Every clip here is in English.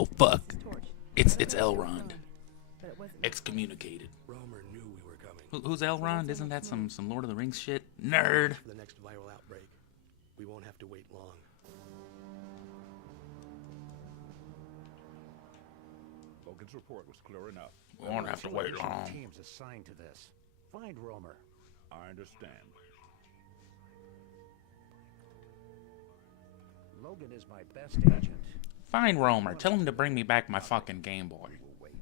Oh fuck. It's Elrond. Excommunicated. Romer knew we were coming. Who's Elrond? Isn't that some Lord of the Rings shit? Nerd. For the next viral outbreak, we won't have to wait long. Logan's report was clear enough. We won't have to wait long. Teams assigned to this. Find Romer. I understand. Logan is my best agent. Find Romer. Tell him to bring me back my fucking Game Boy. We'll wait.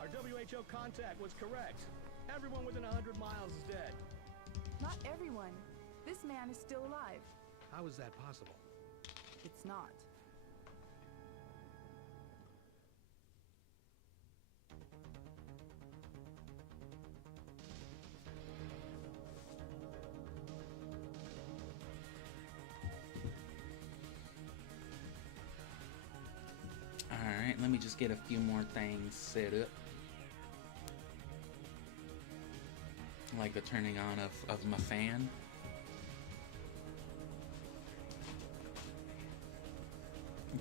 Our WHO contact was correct. Everyone within 100 miles is dead. Not everyone. This man is still alive. How is that possible? It's not. Alright, let me just get a few more things set up. Like the turning on of my fan.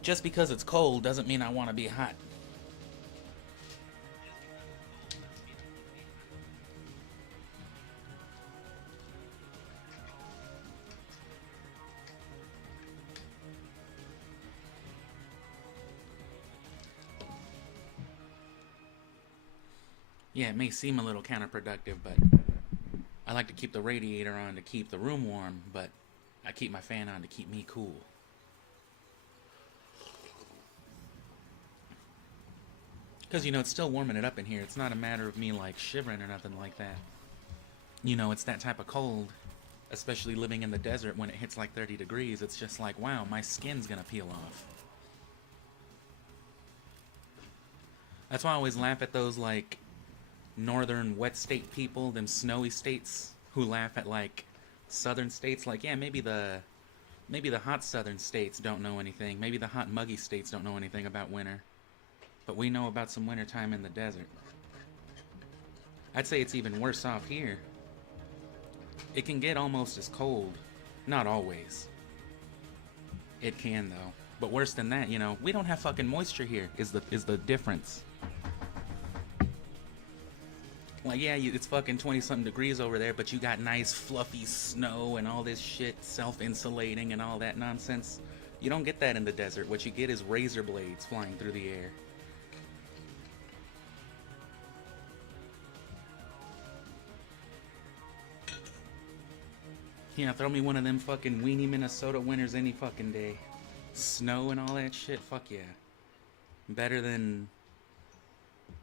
Just because it's cold doesn't mean I want to be hot. Yeah, it may seem a little counterproductive, but I like to keep the radiator on to keep the room warm, but I keep my fan on to keep me cool. Because, you know, it's still warming it up in here. It's not a matter of me, like, shivering or nothing like that. You know, it's that type of cold, especially living in the desert when it hits like 30 degrees. It's just like, wow, my skin's gonna peel off. That's why I always laugh at those, like, northern wet state people, them snowy states, who laugh at, like, southern states. Like, yeah, maybe the hot southern states don't know anything. Maybe the hot muggy states don't know anything about winter. But we know about some winter time in the desert. I'd say it's even worse off here. It can get almost as cold. Not always. It can, though. But worse than that, you know, we don't have fucking moisture here, is the difference. Like, yeah, it's fucking 20-something degrees over there, but you got nice fluffy snow and all this shit, self-insulating and all that nonsense. You don't get that in the desert. What you get is razor blades flying through the air. Yeah, throw me one of them fucking weenie Minnesota winters any fucking day. Snow and all that shit, fuck yeah. Better than,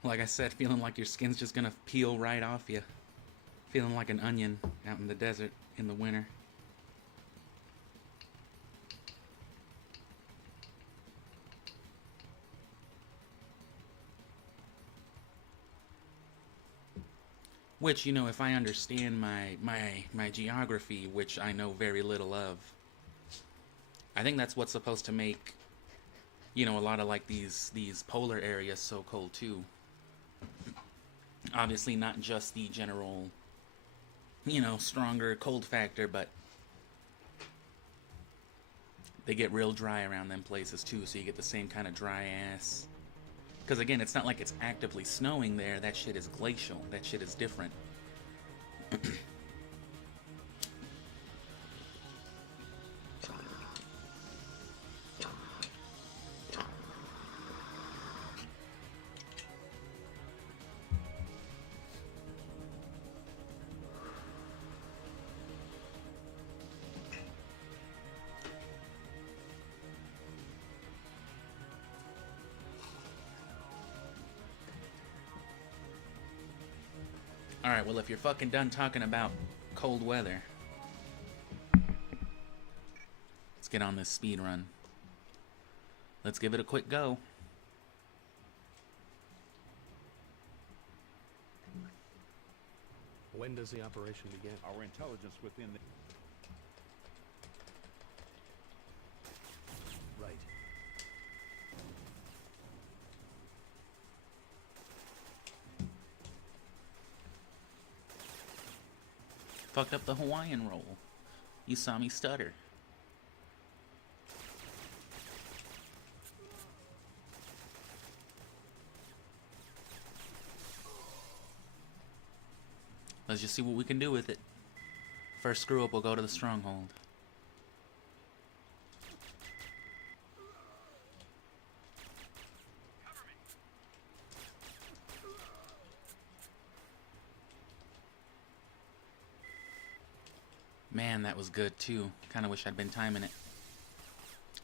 like I said, feeling like your skin's just gonna peel right off you. Feeling like an onion out in the desert in the winter. Which, you know, if I understand my geography, which I know very little of, I think that's what's supposed to make, you know, a lot of like these polar areas so cold too. Obviously not just the general, you know, stronger cold factor, but they get real dry around them places too, so you get the same kind of dry ass. Because again, it's not like it's actively snowing there. That shit is glacial. That shit is different. Alright, well, if you're fucking done talking about cold weather, let's get on this speed run. Let's give it a quick go. When does the operation begin? Our intelligence within the... Right. fucked up the Hawaiian roll. You saw me stutter. Let's just see what we can do with it. First screw up, we'll go to the Stronghold. Man, that was good too. Kinda wish I'd been timing it.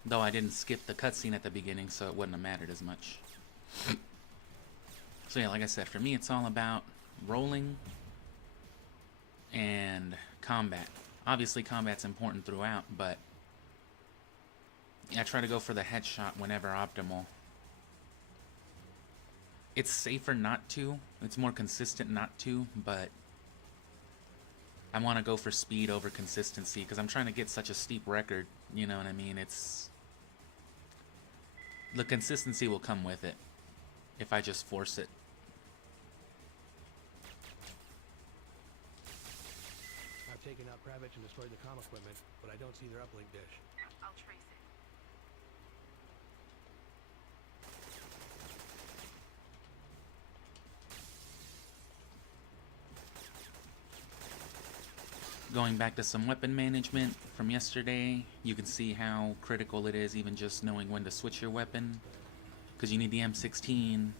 Though I didn't skip the cutscene at the beginning, so it wouldn't have mattered as much. So yeah, like I said, for me it's all about rolling and combat. Obviously combat's important throughout, but I try to go for the headshot whenever optimal. It's safer not to. It's more consistent not to, but I want to go for speed over consistency because I'm trying to get such a steep record, you know what I mean? It's... the consistency will come with it if I just force it. I've taken out Kravitz and destroyed the comm equipment, but I don't see their uplink dish. I'll trace it. Going back to some weapon management from yesterday, you can see how critical it is even just knowing when to switch your weapon. Because you need the M16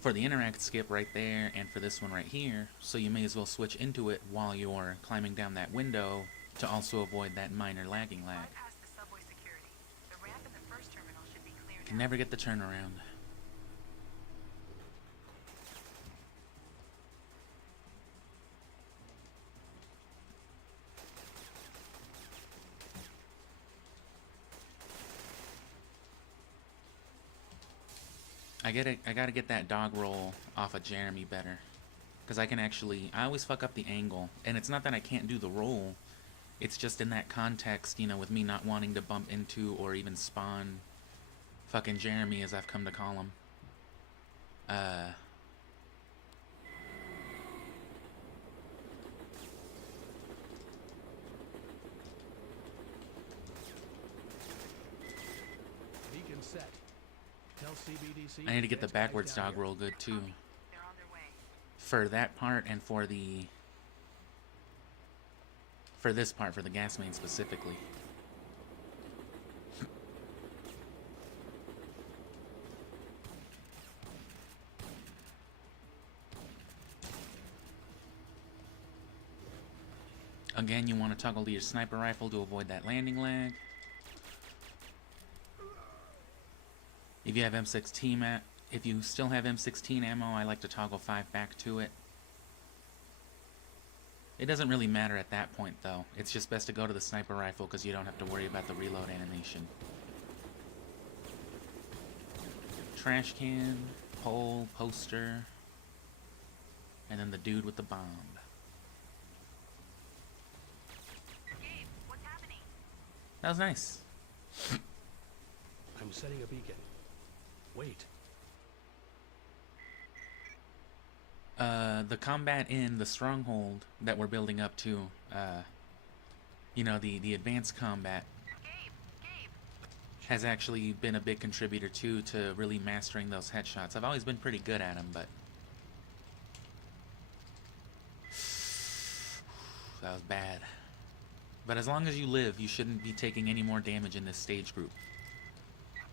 for the interact skip right there and for this one right here, so you may as well switch into it while you're climbing down that window to also avoid that minor lagging lag. Bypass the subway security. The ramp in the first terminal should be cleared Can out. never get the turnaround. I gotta get that dog roll off of Jeremy better. Because I can actually... I always fuck up the angle. And it's not that I can't do the roll. It's just in that context, you know, with me not wanting to bump into or even spawn fucking Jeremy, as I've come to call him. Beacon set. Tell CBDC I need to get the advance guys backwards down dog here. roll good too. Copy. They're on their way. For that part and for the... for this part, for the gas main specifically. Again, you want to toggle to your sniper rifle to avoid that landing lag. If you have M16 if you still have M16 ammo, I like to toggle 5 back to it. It doesn't really matter at that point though. It's just best to go to the sniper rifle because you don't have to worry about the reload animation. Trash can, pole, poster, and then the dude with the bomb. Gabe, what's happening? That was nice. I'm setting a beacon. Wait. The combat in the Stronghold that we're building up to, you know, the advanced combat Gabe! has actually been a big contributor too to really mastering those headshots. I've always been pretty good at them, but that was bad. But as long as you live, you shouldn't be taking any more damage in this stage group.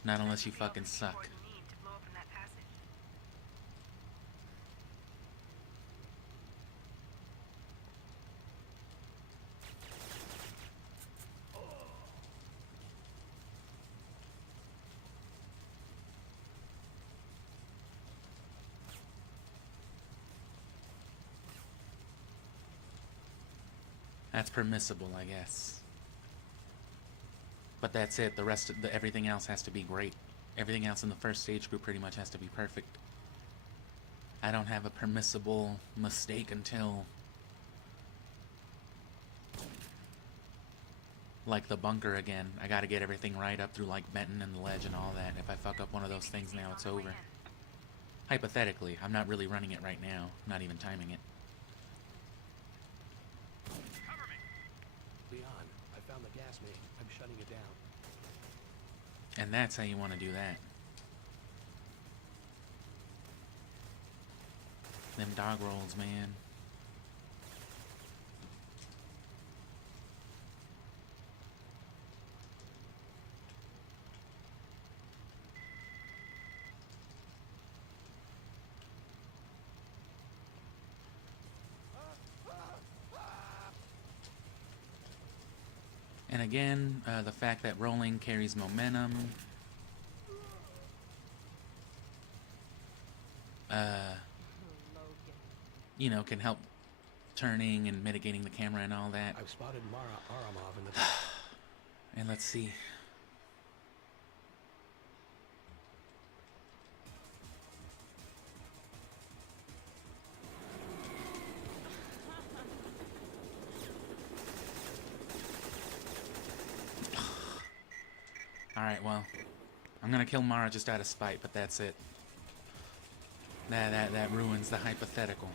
Not unless you fucking suck. More than need to blow up in that passage. That's permissible, I guess. But that's it. The rest of everything else has to be great. Everything else in the first stage group pretty much has to be perfect. I don't have a permissible mistake until like the bunker again. I gotta get everything right up through like Benton and the ledge and all that. If I fuck up one of those things now, it's over. Hypothetically, I'm not really running it right now. Not even timing it. And that's how you want to do that. Them dog rolls, man. And again, the fact that rolling carries momentum. You know, can help turning and mitigating the camera and all that. I've spotted Mara Aramov in the... And let's see. Alright, well, I'm gonna kill Mara just out of spite, but that's it. That ruins the hypothetical.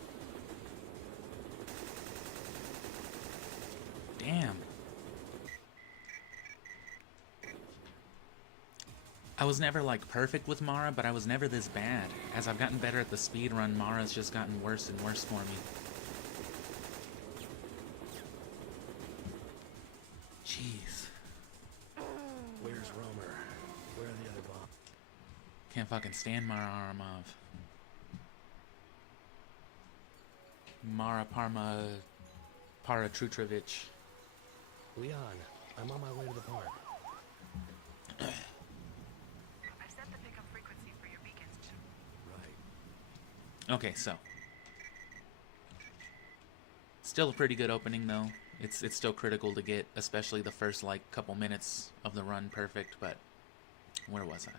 Damn. I was never, like, perfect with Mara, but I was never this bad. As I've gotten better at the speedrun, Mara's just gotten worse and worse for me. Jeez. Where's Romer? Where are the other bombs? Can't fucking stand Mara Aramov. Mara Paratrutrovic. Leon, I'm on my way to the park. I've set the pickup frequency for your beacons. Right. Okay, so. Still a pretty good opening, though. It's still critical to get, especially the first, like, couple minutes of the run perfect, but where was I?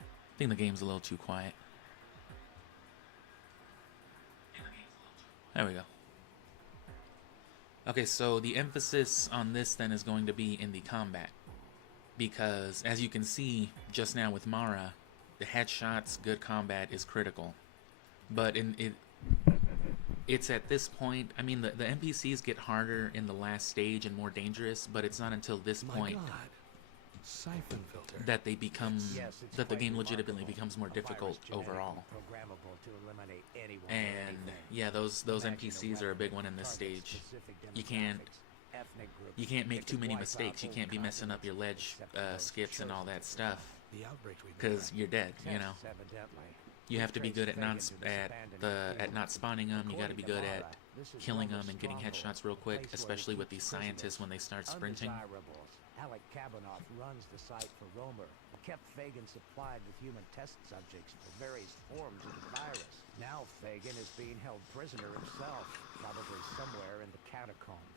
I think the game's a little too quiet. There we go. Okay, so the emphasis on this then is going to be in the combat. Because, as you can see just now with Mara, the headshots, good combat is critical. But it's at this point, I mean, the NPCs get harder in the last stage and more dangerous, but it's not until this point My God. Syphonfilter. that they become, Yes, it's that the quite game legitimately remarkable. becomes more A difficult virus genetically overall. programmable to eliminate anyone or And anything. yeah, those Imagine NPCs are a big one in this weapon stage. targets specific You can't demographics, ethnic groups. you can't make It too could many wipe out mistakes. You whole can't be messing up your continents, ledge except for those skips and all chosen that to stuff, The outbreaks we've been because you're dead. You know, Tests, evidently. you have to be good at Fagan not to sp- this at abandoned the at field. not spawning them. You got to be good According to at Mara, this is killing Romer's them and getting Stronghold, headshots real a quick, place where especially he with keeps these scientists prisoners. when they start sprinting. Undesirables. Alec Kabanoff runs the site for Romer, who kept Fagan supplied with human test subjects for various forms of the virus. Now Fagan is being held prisoner himself, probably somewhere in the catacombs.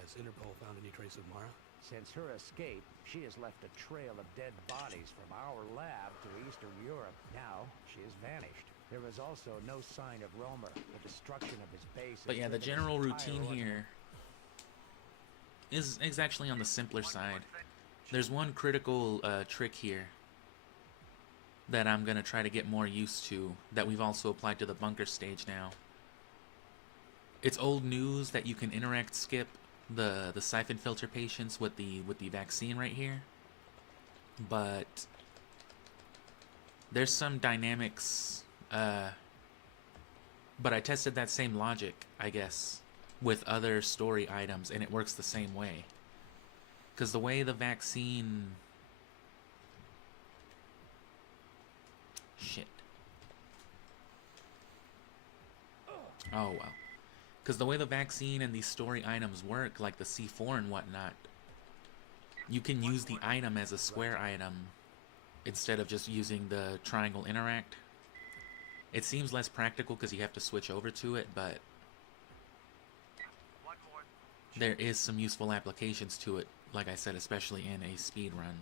Has Interpol found any trace of Mara? Since her escape, she has left a trail of dead bodies from our lab to Eastern Europe. Now, she has vanished. There is also no sign of Romer. The destruction of his base. But has yeah, the driven his general entire routine organization. here is actually on the simpler side. There's one critical trick here that I'm gonna try to get more used to, that we've also applied to the bunker stage now. It's old news that you can interact skip the Syphonfilter patients with the vaccine right here, but there's some dynamics. But I tested that same logic, I guess, with other story items, and it works the same way. Because the way the vaccine... Shit. Oh, well. Because the way the vaccine and these story items work, like the C4 and whatnot, you can use the item as a square item instead of just using the triangle interact. It seems less practical because you have to switch over to it, but there is some useful applications to it, like I said, especially in a speed run.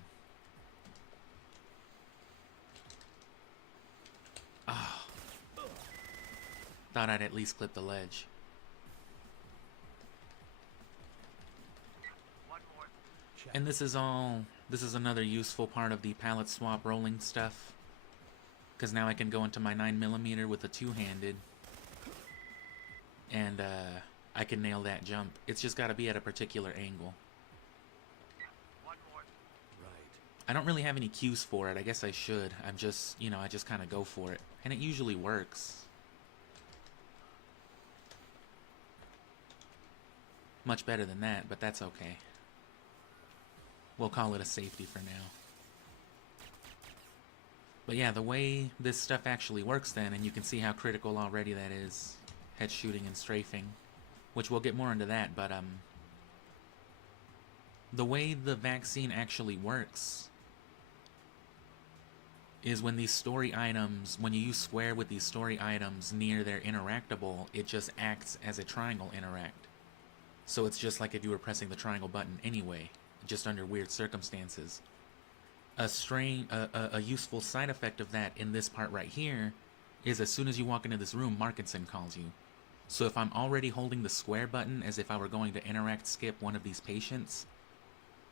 Ah, thought I'd at least clip the ledge. And this is another useful part of the palette swap rolling stuff. Because now I can go into my 9mm with a two-handed. And I can nail that jump. It's just got to be at a particular angle. One more. Right. I don't really have any cues for it. I guess I should. I'm just, you know, I just kind of go for it. And it usually works. Much better than that, but that's okay. We'll call it a safety for now. But yeah, the way this stuff actually works then, and you can see how critical already that is. Head shooting and strafing. Which we'll get more into that, but the way the vaccine actually works is when these story items, when you use square with these story items near their interactable, it just acts as a triangle interact. So it's just like if you were pressing the triangle button anyway, just under weird circumstances. A useful side effect of that in this part right here is as soon as you walk into this room, Markinson calls you. So if I'm already holding the square button as if I were going to interact skip one of these patients,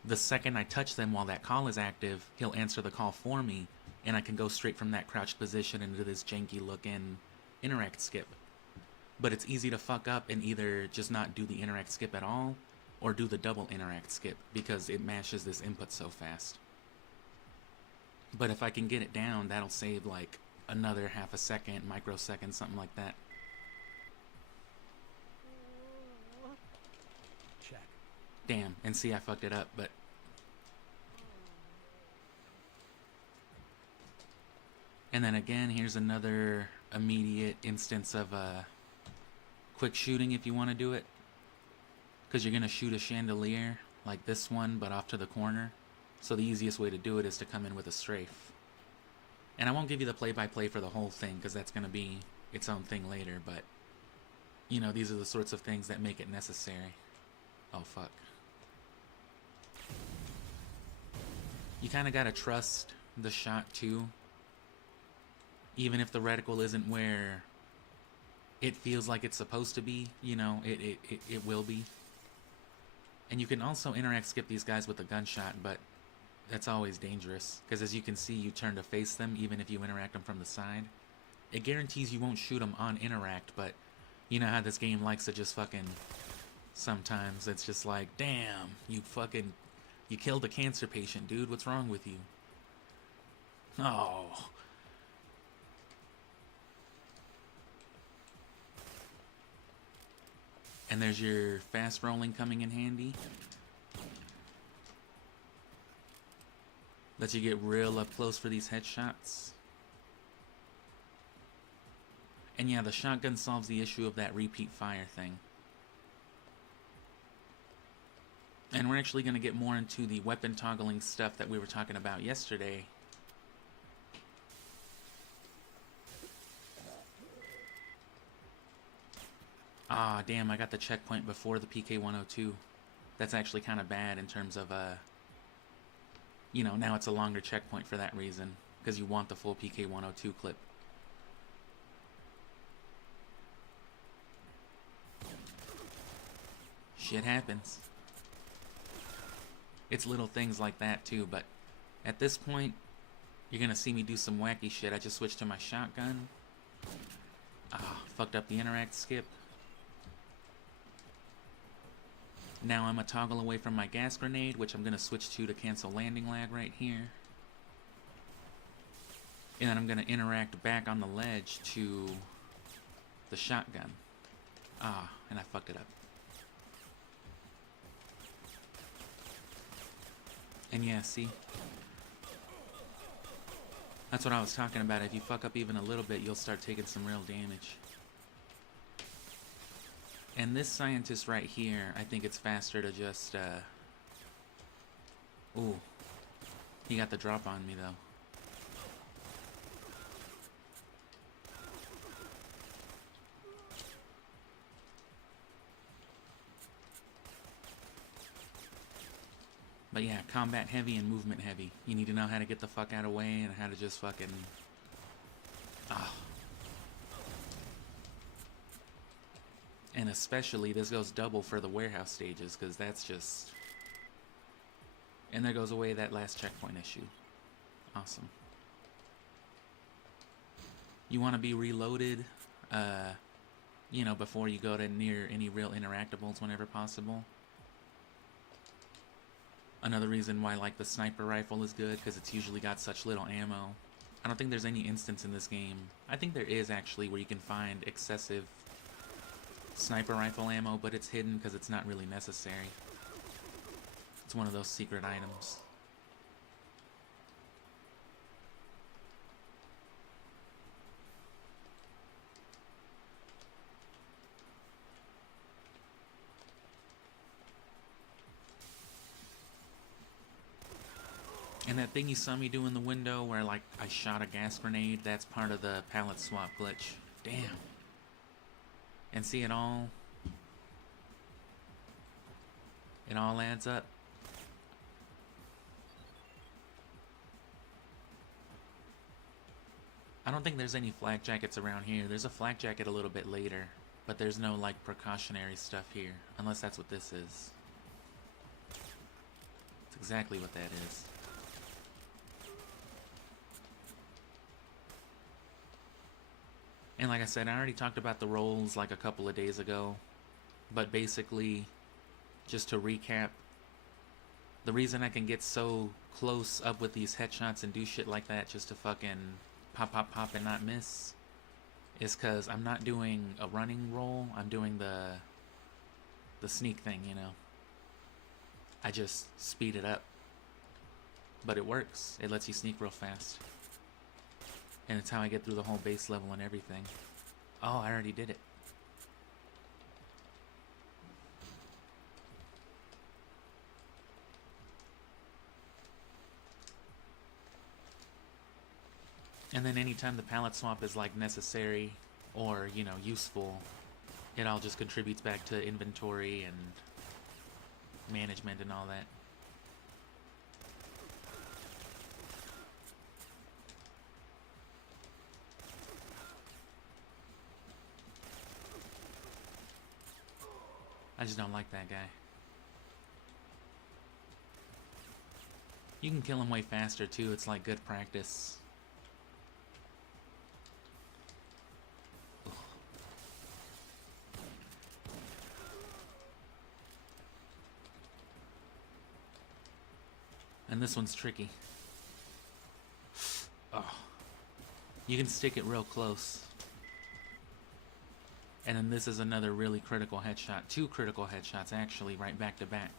the second I touch them while that call is active, he'll answer the call for me, and I can go straight from that crouched position into this janky looking interact skip. But it's easy to fuck up and either just not do the interact skip at all, or do the double interact skip, because it mashes this input so fast. But if I can get it down, that'll save like another half a second, microsecond, something like that. Check. Damn, and see I fucked it up, but... And then again, here's another immediate instance of quick shooting if you want to do it. Because you're going to shoot a chandelier like this one, but off to the corner. So the easiest way to do it is to come in with a strafe. And I won't give you the play-by-play for the whole thing, because that's going to be its own thing later, but... You know, these are the sorts of things that make it necessary. Oh, fuck. You kind of got to trust the shot, too. Even if the reticle isn't where it feels like it's supposed to be, you know, it will be. And you can also interact skip these guys with a gunshot, but that's always dangerous. Because as you can see, you turn to face them even if you interact them from the side. It guarantees you won't shoot them on interact, but you know how this game likes to just fucking... Sometimes it's just like, damn, you killed a cancer patient, dude. What's wrong with you? Oh. And there's your fast rolling coming in handy. Lets you get real up close for these headshots. And yeah, the shotgun solves the issue of that repeat fire thing. And we're actually going to get more into the weapon toggling stuff that we were talking about yesterday. Ah, damn, I got the checkpoint before the PK-102. That's actually kind of bad in terms of, you know, now it's a longer checkpoint for that reason. Because you want the full PK-102 clip. Shit happens. It's little things like that too, but at this point, you're gonna see me do some wacky shit. I just switched to my shotgun. Ah, fucked up the interact skip. Now I'm a toggle away from my gas grenade, which I'm gonna switch to cancel landing lag right here. And then I'm gonna interact back on the ledge to the shotgun. Ah, and I fucked it up. And yeah, see? That's what I was talking about. If you fuck up even a little bit, you'll start taking some real damage. And this scientist right here, I think it's faster to just, Ooh. He got the drop on me, though. But yeah, combat heavy and movement heavy. You need to know how to get the fuck out of the way and how to just fucking... Ah. And especially, this goes double for the warehouse stages, because that's just... And there goes away that last checkpoint issue. Awesome. You want to be reloaded, you know, before you go to near any real interactables whenever possible. Another reason why, like, the sniper rifle is good, because it's usually got such little ammo. I don't think there's any instance in this game. I think there is, actually, where you can find excessive sniper rifle ammo, but it's hidden because it's not really necessary. It's one of those secret items. And that thing you saw me do in the window where, like, I shot a gas grenade, that's part of the pallet swap glitch. Damn. And see, it all adds up. I don't think there's any flak jackets around here. There's a flak jacket a little bit later, but there's no, like, precautionary stuff here, unless that's what this is. It's exactly what that is. And like I said, I already talked about the rolls like a couple of days ago, but basically, just to recap, the reason I can get so close up with these headshots and do shit like that just to fucking pop, pop, pop and not miss is because I'm not doing a running roll, I'm doing the sneak thing, you know. I just speed it up. But it works. It lets you sneak real fast. And it's how I get through the whole base level and everything. Oh, I already did it. And then anytime the palette swap is like necessary or, you know, useful, it all just contributes back to inventory and management and all that. I just don't like that guy. You can kill him way faster too, it's like good practice. Ugh. And this one's tricky. Oh. You can stick it real close. And then this is another really critical headshot. Two critical headshots, actually, right back to back.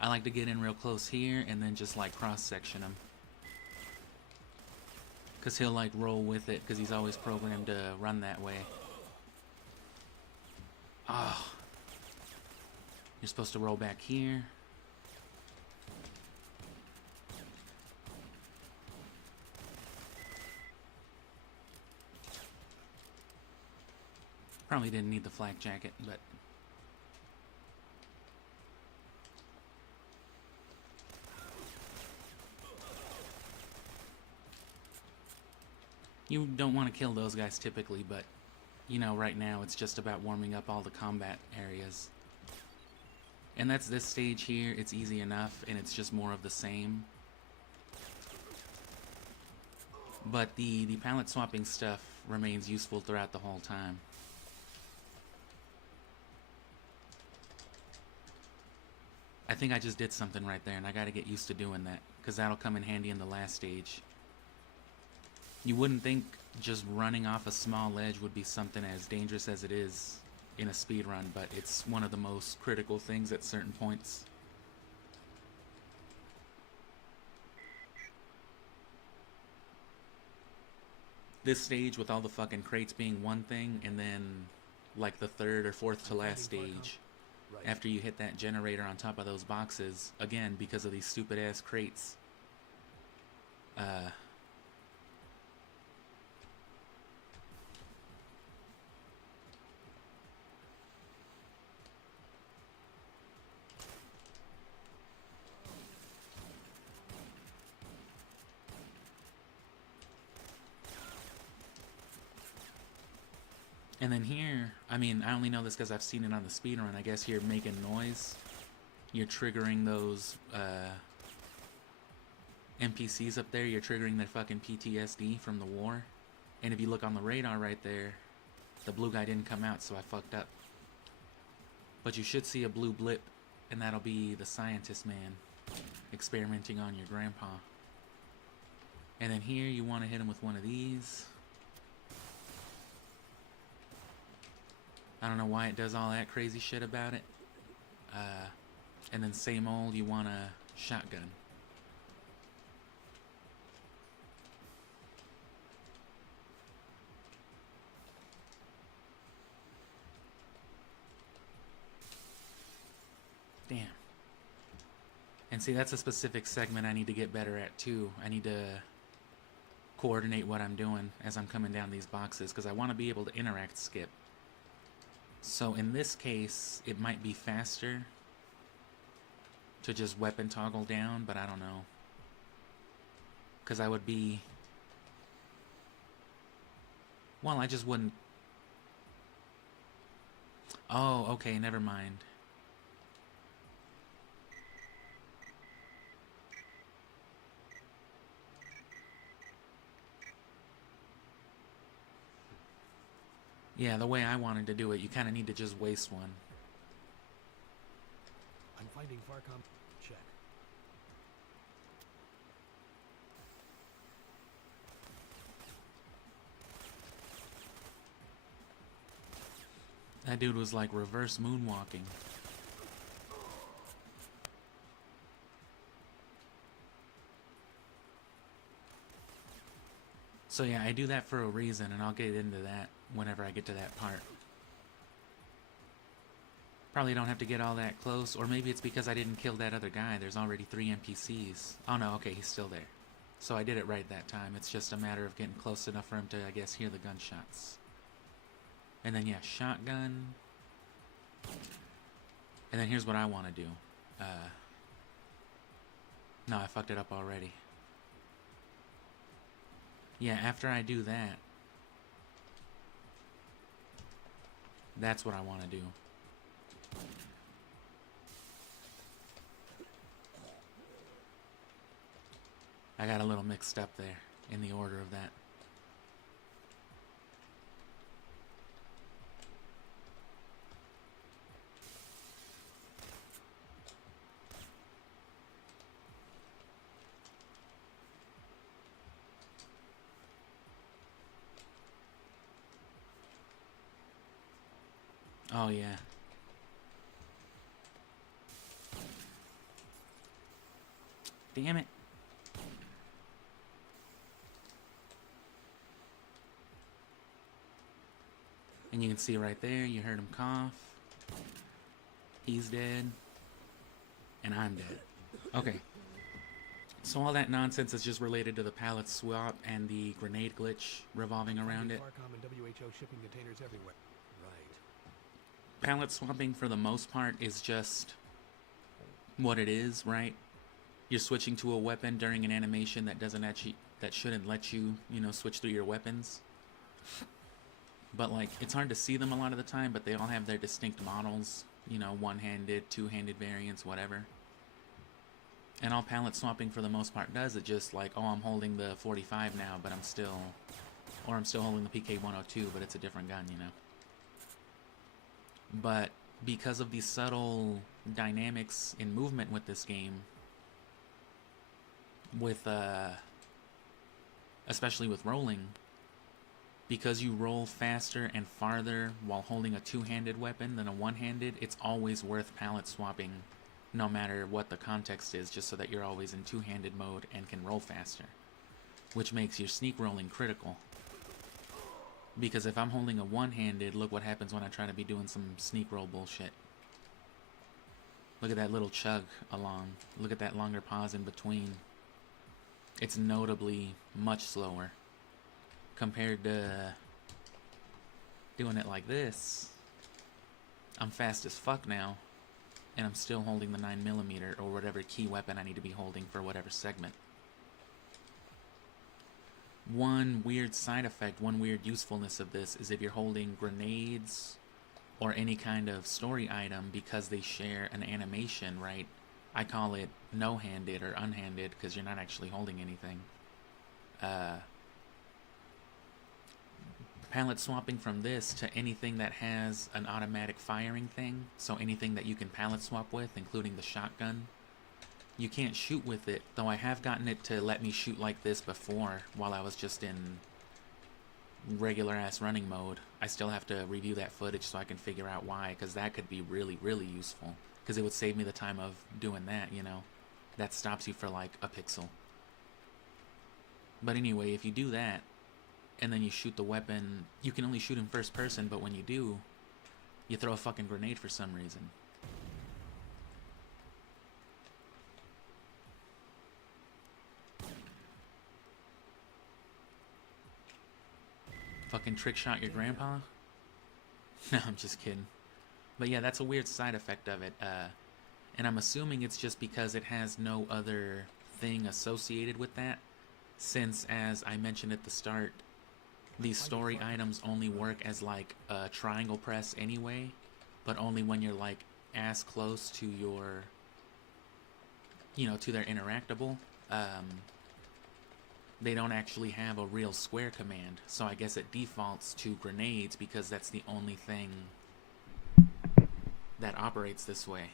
I like to get in real close here and then just, like, cross-section him. Because he'll, like, roll with it, because he's always programmed to run that way. Ah. Oh. You're supposed to roll back here. Probably didn't need the flak jacket, but... You don't want to kill those guys typically, but... You know, right now it's just about warming up all the combat areas. And that's this stage here, it's easy enough, and it's just more of the same. But the palette swapping stuff remains useful throughout the whole time. I think I just did something right there, and I gotta get used to doing that, because that'll come in handy in the last stage. You wouldn't think just running off a small ledge would be something as dangerous as it is in a speedrun, but it's one of the most critical things at certain points. This stage with all the fucking crates being one thing, and then like the third or fourth to last stage, after you hit that generator on top of those boxes, again, because of these stupid ass crates, and then here, I mean, I only know this because I've seen it on the speedrun. I guess you're making noise. You're triggering those NPCs up there, you're triggering their fucking PTSD from the war. And if you look on the radar right there, the blue guy didn't come out, so I fucked up. But you should see a blue blip, and that'll be the scientist man experimenting on your grandpa. And then here you want to hit him with one of these. I don't know why it does all that crazy shit about it. And then same old, you want a shotgun. Damn. And see, that's a specific segment I need to get better at too. I need to coordinate what I'm doing as I'm coming down these boxes, because I want to be able to interact skip. So in this case, it might be faster to just weapon toggle down, but I don't know. Because I would be... Well, I just wouldn't... Oh, okay, never mind. Yeah, the way I wanted to do it, you kind of need to just waste one. I'm finding Farcom. Check. That dude was like reverse moonwalking. So yeah, I do that for a reason, and I'll get into that whenever I get to that part. Probably don't have to get all that close, or maybe it's because I didn't kill that other guy. There's already 3 NPCs. Oh no, okay, he's still there. So I did it right that time. It's just a matter of getting close enough for him to, I guess, hear the gunshots. And then yeah, shotgun. And then here's what I want to do. No, I fucked it up already. Yeah, after I do that, that's what I want to do. I got a little mixed up there in the order of that. Oh yeah. Damn it. And you can see right there, you heard him cough. He's dead. And I'm dead. Okay. So all that nonsense is just related to the pallet swap and the grenade glitch revolving around it. Farcom and WHO shipping containers everywhere. Right. Pallet swapping, for the most part, is just what it is, right? You're switching to a weapon during an animation that doesn't actually, that shouldn't let you, you know, switch through your weapons. But like, it's hard to see them a lot of the time, but they all have their distinct models, you know, one-handed, two-handed variants, whatever. And all pallet swapping for the most part does, it just like, oh, I'm holding the 45 now, but I'm still holding the PK-102, but it's a different gun, you know. But because of these subtle dynamics in movement with this game, with especially with rolling, because you roll faster and farther while holding a two-handed weapon than a one-handed, it's always worth pallet swapping no matter what the context is, just so that you're always in two-handed mode and can roll faster, which makes your sneak rolling critical. Because if I'm holding a one-handed, look what happens when I try to be doing some sneak roll bullshit. Look at that little chug along. Look at that longer pause in between. It's notably much slower compared to doing it like this. I'm fast as fuck now, and I'm still holding the 9mm or whatever key weapon I need to be holding for whatever segment. One weird side effect, one weird usefulness of this is if you're holding grenades or any kind of story item, because they share an animation, right? I call it no-handed or unhanded because you're not actually holding anything. Palette swapping from this to anything that has an automatic firing thing, so anything that you can palette swap with, including the shotgun, you can't shoot with it, though I have gotten it to let me shoot like this before while I was just in regular ass running mode. I still have to review that footage so I can figure out why, because that could be really, really useful, because it would save me the time of doing that, you know. That stops you for like a pixel. But anyway, if you do that and then you shoot the weapon, you can only shoot in first person, but when you do, you throw a fucking grenade for some reason. Fucking trick shot your grandpa? No, I'm just kidding. But yeah, that's a weird side effect of it. And I'm assuming it's just because it has no other thing associated with that, since, as I mentioned at the start, these story items only work as like a triangle press anyway, but only when you're like as close to your, you know, to their interactable. They don't actually have a real square command, so I guess it defaults to grenades because that's the only thing that operates this way.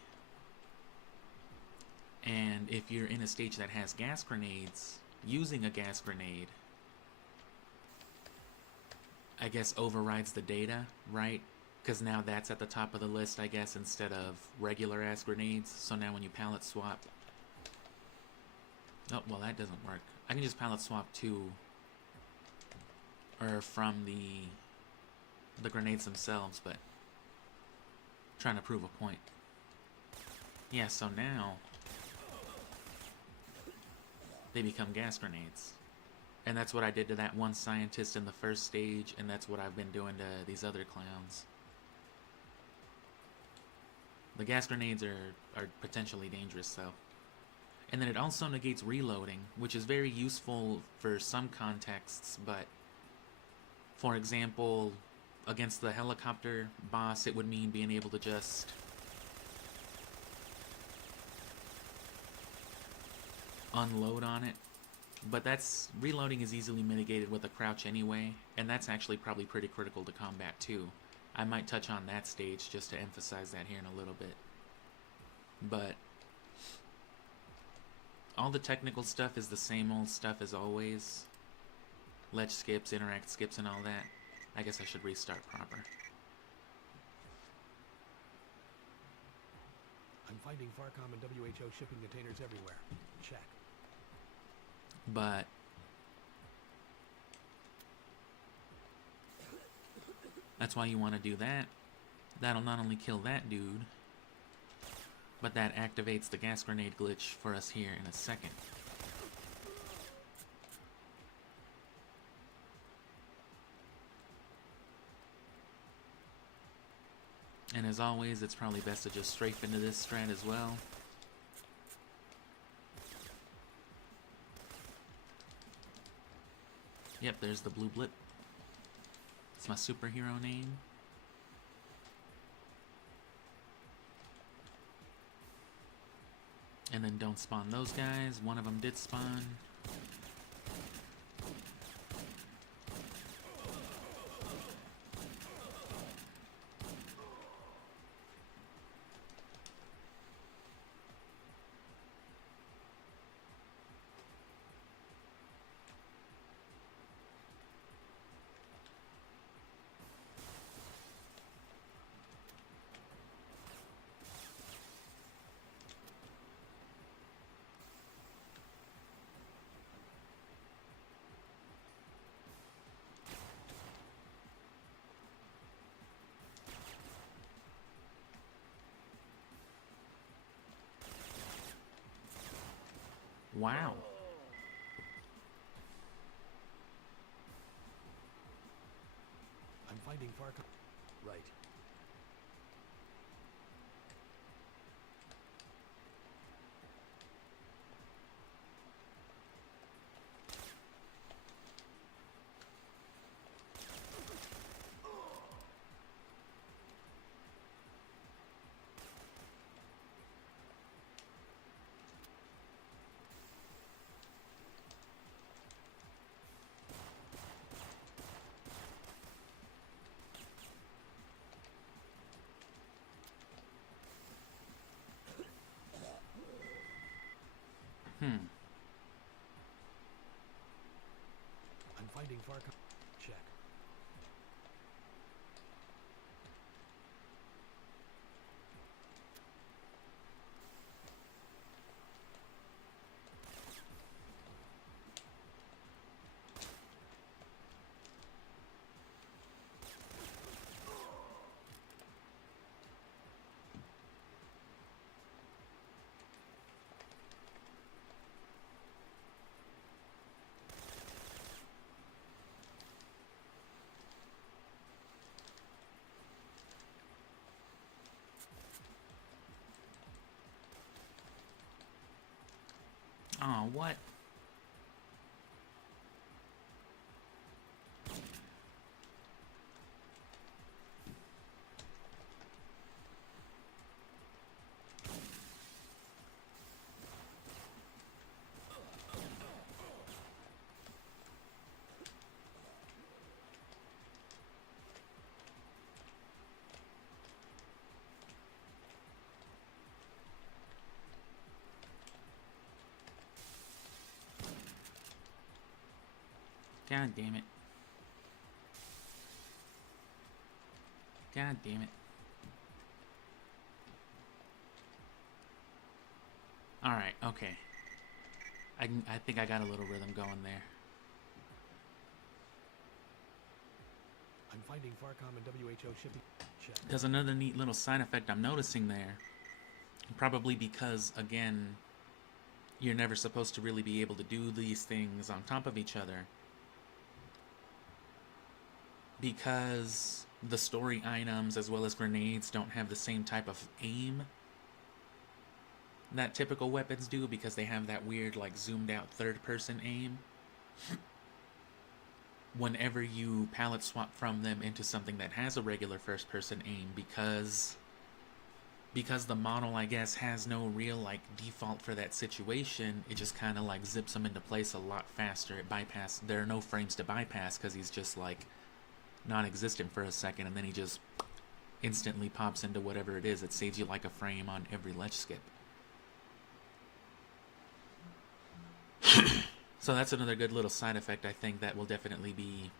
And if you're in a stage that has gas grenades, using a gas grenade, I guess, overrides the data, right? Because now that's at the top of the list, I guess, instead of regular ass grenades. So now when you palette swap... Oh, well, that doesn't work. I can just palette swap to... or from the grenades themselves, but... trying to prove a point. Yeah, so now... they become gas grenades. And that's what I did to that one scientist in the first stage, and that's what I've been doing to these other clowns. The gas grenades are potentially dangerous, though. And then it also negates reloading, which is very useful for some contexts, but... for example, against the helicopter boss, it would mean being able to just... unload on it. But that's... reloading is easily mitigated with a crouch anyway, and that's actually probably pretty critical to combat too. I might touch on that stage just to emphasize that here in a little bit. But all the technical stuff is the same old stuff as always. Ledge skips, interact skips, and all that. I guess I should restart proper. I'm finding Farcom and WHO shipping containers everywhere. Check. But that's why you want to do that. That'll not only kill that dude, but that activates the gas grenade glitch for us here in a second. And as always, it's probably best to just strafe into this strat as well. Yep, there's the blue blip. It's my superhero name. And then don't spawn those guys. One of them did spawn. Wow. I'm finding Farcom. Right. finding Farcom. Check. Oh, what? God damn it. God damn it. Alright, okay. I think I got a little rhythm going there. I'm finding Farcom and WHO shipping. Check. There's another neat little side effect I'm noticing there. Probably because, again, you're never supposed to really be able to do these things on top of each other. Because the story items as well as grenades don't have the same type of aim that typical weapons do, because they have that weird, like, zoomed out third person aim. Whenever you palette swap from them into something that has a regular first person aim, because the model, I guess, has no real, like, default for that situation, it just kind of, like, zips them into place a lot faster. There are no frames to bypass, because he's just, like, non-existent for a second, and then he just instantly pops into whatever it is. It saves you, like, a frame on every ledge skip. So that's another good little side effect, I think, that will definitely be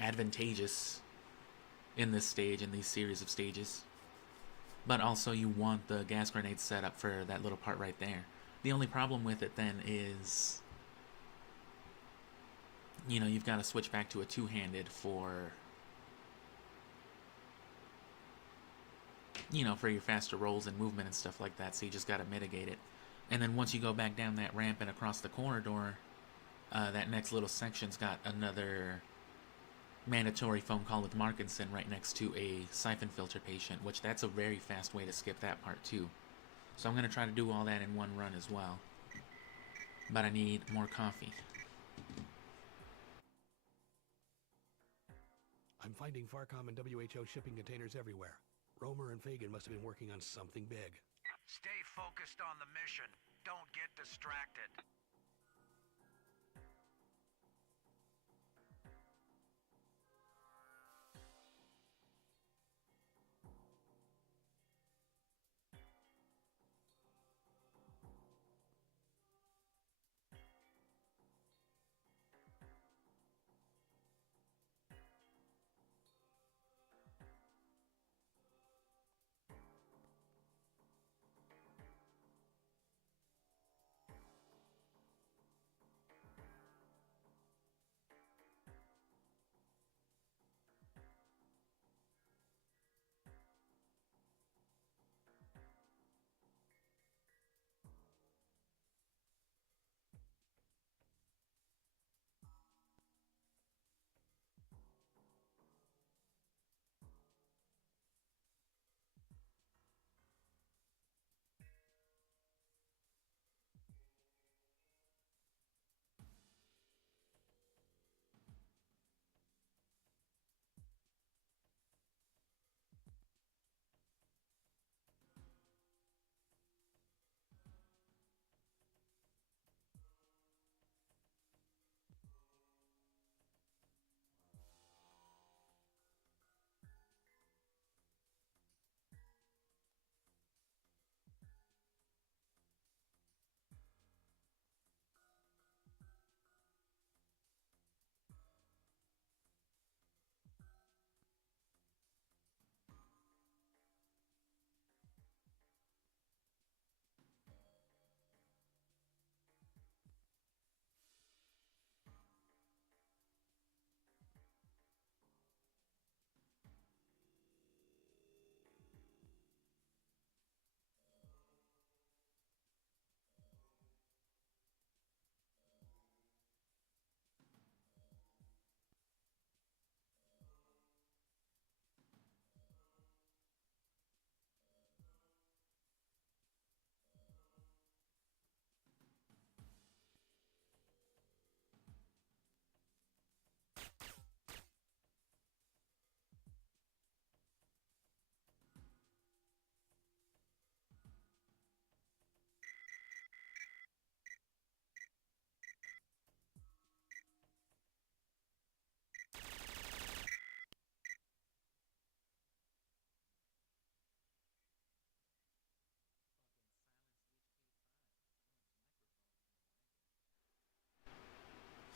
advantageous in this stage, in these series of stages. But also you want the gas grenade set up for that little part right there. The only problem with it then is, you know, you've got to switch back to a two-handed for, you know, for your faster rolls and movement and stuff like that, so you just got to mitigate it. And then once you go back down that ramp and across the corridor, that next little section's got another mandatory phone call with Markinson right next to a Syphonfilter patient, which that's a very fast way to skip that part too. So I'm going to try to do all that in one run as well. But I need more coffee. I'm finding Farcom and WHO shipping containers everywhere. Romer and Fagan must have been working on something big. Stay focused on the mission. Don't get distracted.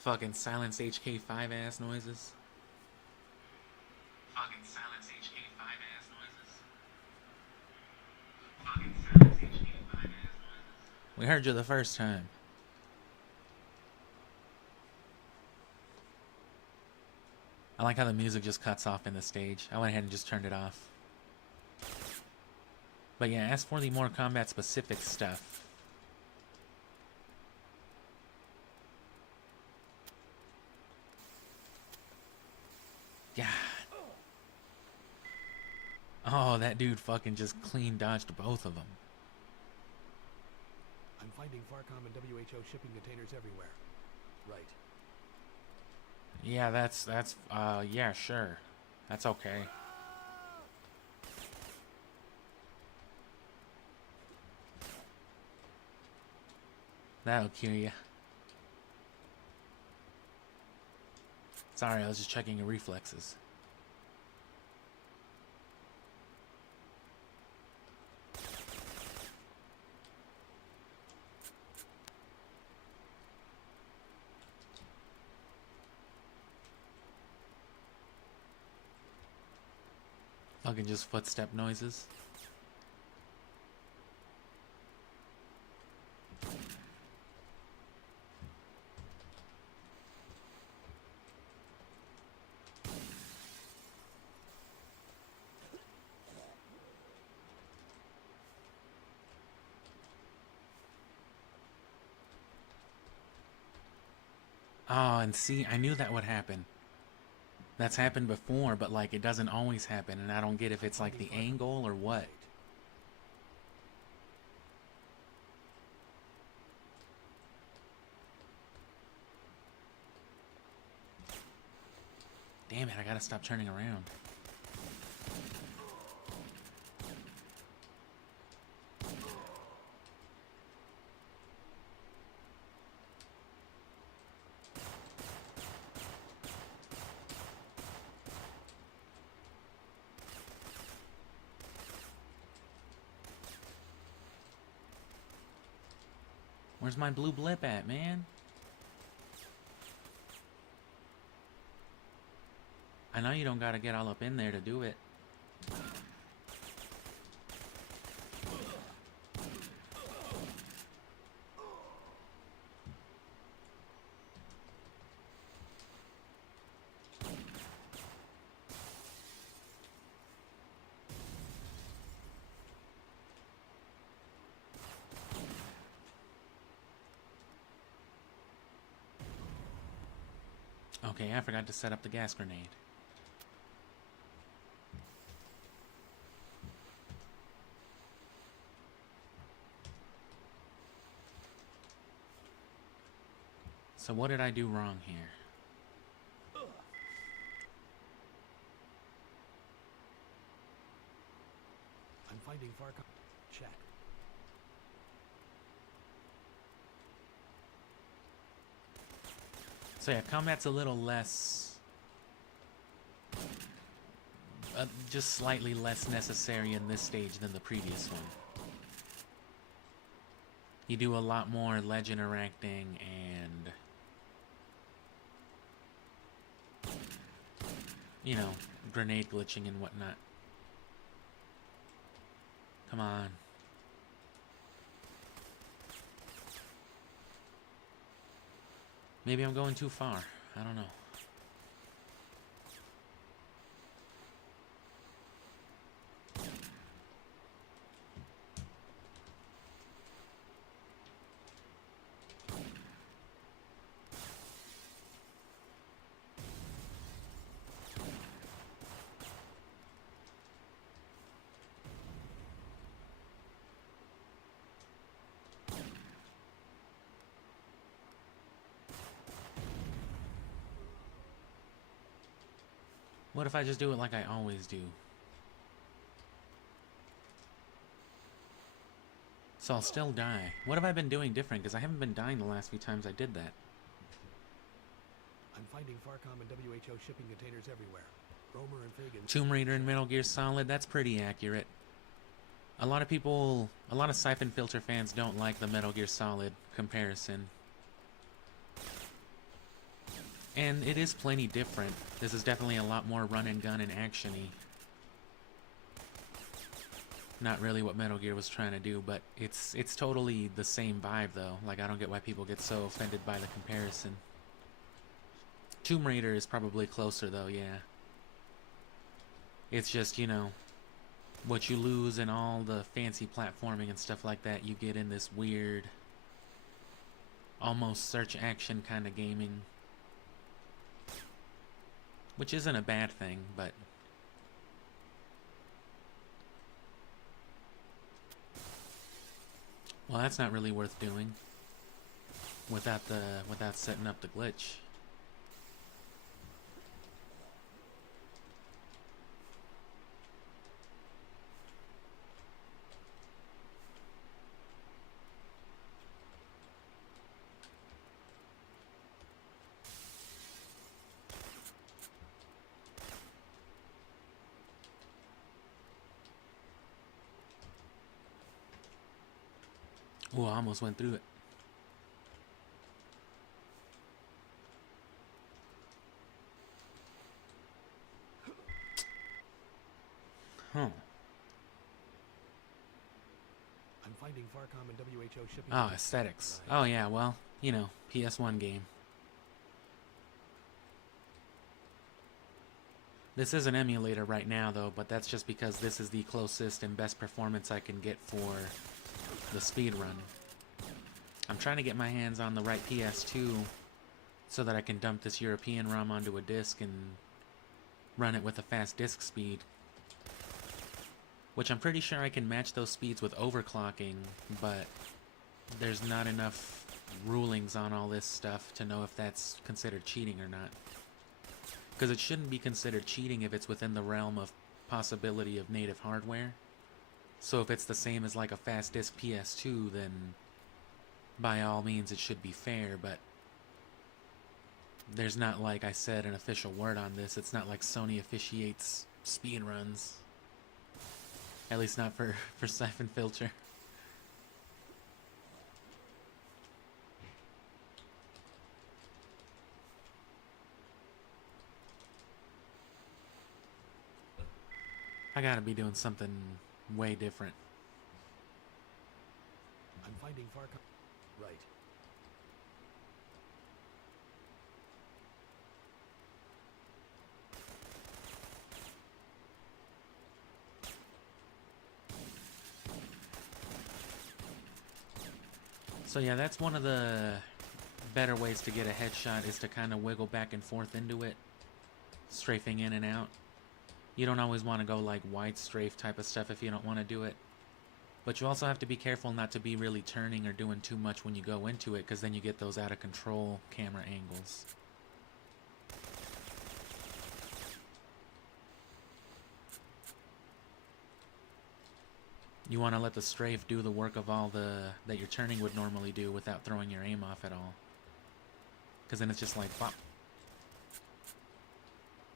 Fucking silence HK5 ass noises. Fucking silence HK5 ass noises. Fucking silence HK5 ass noises. We heard you the first time. I like how the music just cuts off in the stage. I went ahead and just turned it off. But yeah, as for the more combat specific stuff. Yeah. Oh, that dude fucking just clean dodged both of them. I'm finding Farcom and WHO shipping containers everywhere. Right. Yeah, yeah, sure. That's okay. That'll cure you. Sorry, I was just checking your reflexes. Fucking just footstep noises. Oh, and see, I knew that would happen. That's happened before, but like it doesn't always happen, and I don't get if it's like the angle or what. Damn it, I gotta stop turning around. Where's my blue blip at, man? I know you don't gotta get all up in there to do it. Okay, I forgot to set up the gas grenade. So what did I do wrong here? I'm finding Farcom. Check. So yeah, combat's a little less... just slightly less necessary in this stage than the previous one. You do a lot more ledge interacting and... you know, grenade glitching and whatnot. Come on. Maybe I'm going too far. I don't know. What if I just do it like I always do? So I'll still die. What have I been doing different? Because I haven't been dying the last few times I did that. I'm finding Farcom and WHO shipping containers everywhere. Romer and Fagan. Tomb Raider and Metal Gear Solid, that's pretty accurate. A lot of people, a lot of Syphonfilter fans don't like the Metal Gear Solid comparison. And it is plenty different. This is definitely a lot more run and gun and action-y. Not really what Metal Gear was trying to do, but it's totally the same vibe though. Like, I don't get why people get so offended by the comparison. Tomb Raider is probably closer though, yeah. It's just, you know, what you lose in all the fancy platforming and stuff like that, you get in this weird, almost search action kind of gaming. Which isn't a bad thing, but well, that's not really worth doing without setting up the glitch. Oh, I almost went through it. Huh. I'm finding Farcom and WHO shipping. Oh, aesthetics. Oh yeah, well, you know, PS1 game. This is an emulator right now though, but that's just because this is the closest and best performance I can get for the speedrun. I'm trying to get my hands on the right PS2 so that I can dump this European ROM onto a disc and run it with a fast disk speed. Which I'm pretty sure I can match those speeds with overclocking, but there's not enough rulings on all this stuff to know if that's considered cheating or not. Because it shouldn't be considered cheating if it's within the realm of possibility of native hardware. So if it's the same as like a fast disk PS2, then by all means it should be fair, but there's not, like I said, an official word on this. It's not like Sony officiates speedruns. At least not for Syphonfilter. I gotta be doing something way different. I'm finding Farcom. Right. So yeah, that's one of the better ways to get a headshot, is to kind of wiggle back and forth into it, strafing in and out. You don't always want to go like wide strafe type of stuff if you don't want to do it. But you also have to be careful not to be really turning or doing too much when you go into it, because then you get those out of control camera angles. You want to let the strafe do the work of all that your turning would normally do without throwing your aim off at all. Because then it's just like bop.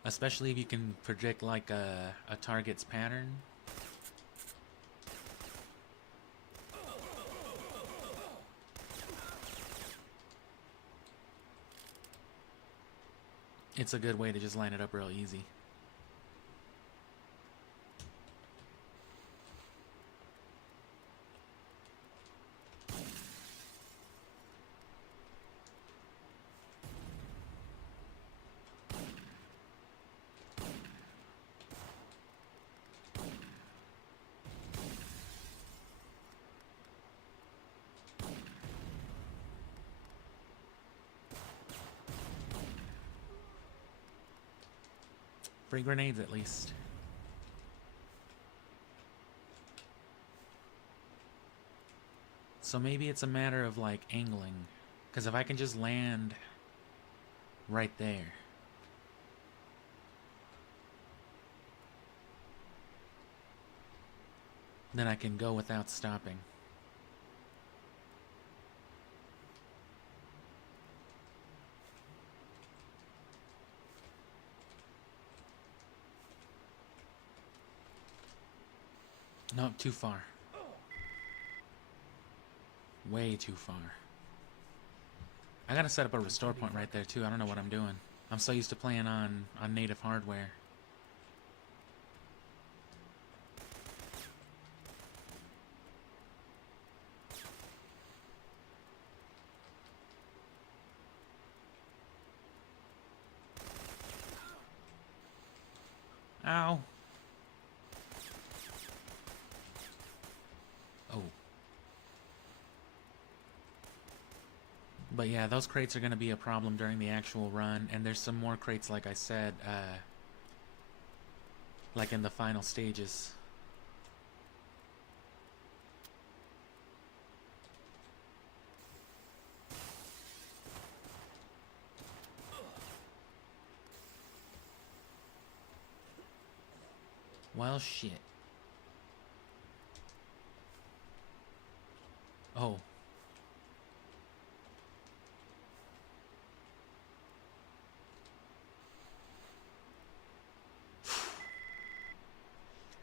Especially if you can predict like a target's pattern. It's a good way to just line it up real easy. Free grenades, at least. So maybe it's a matter of, like, angling. Because if I can just land right there. Then I can go without stopping. No, too far. Way too far. I gotta set up a restore point right there too. I don't know what I'm doing. I'm so used to playing on native hardware. Ow. Oh. But yeah, those crates are going to be a problem during the actual run, and there's some more crates, like I said, like in the final stages. Well, shit. Oh.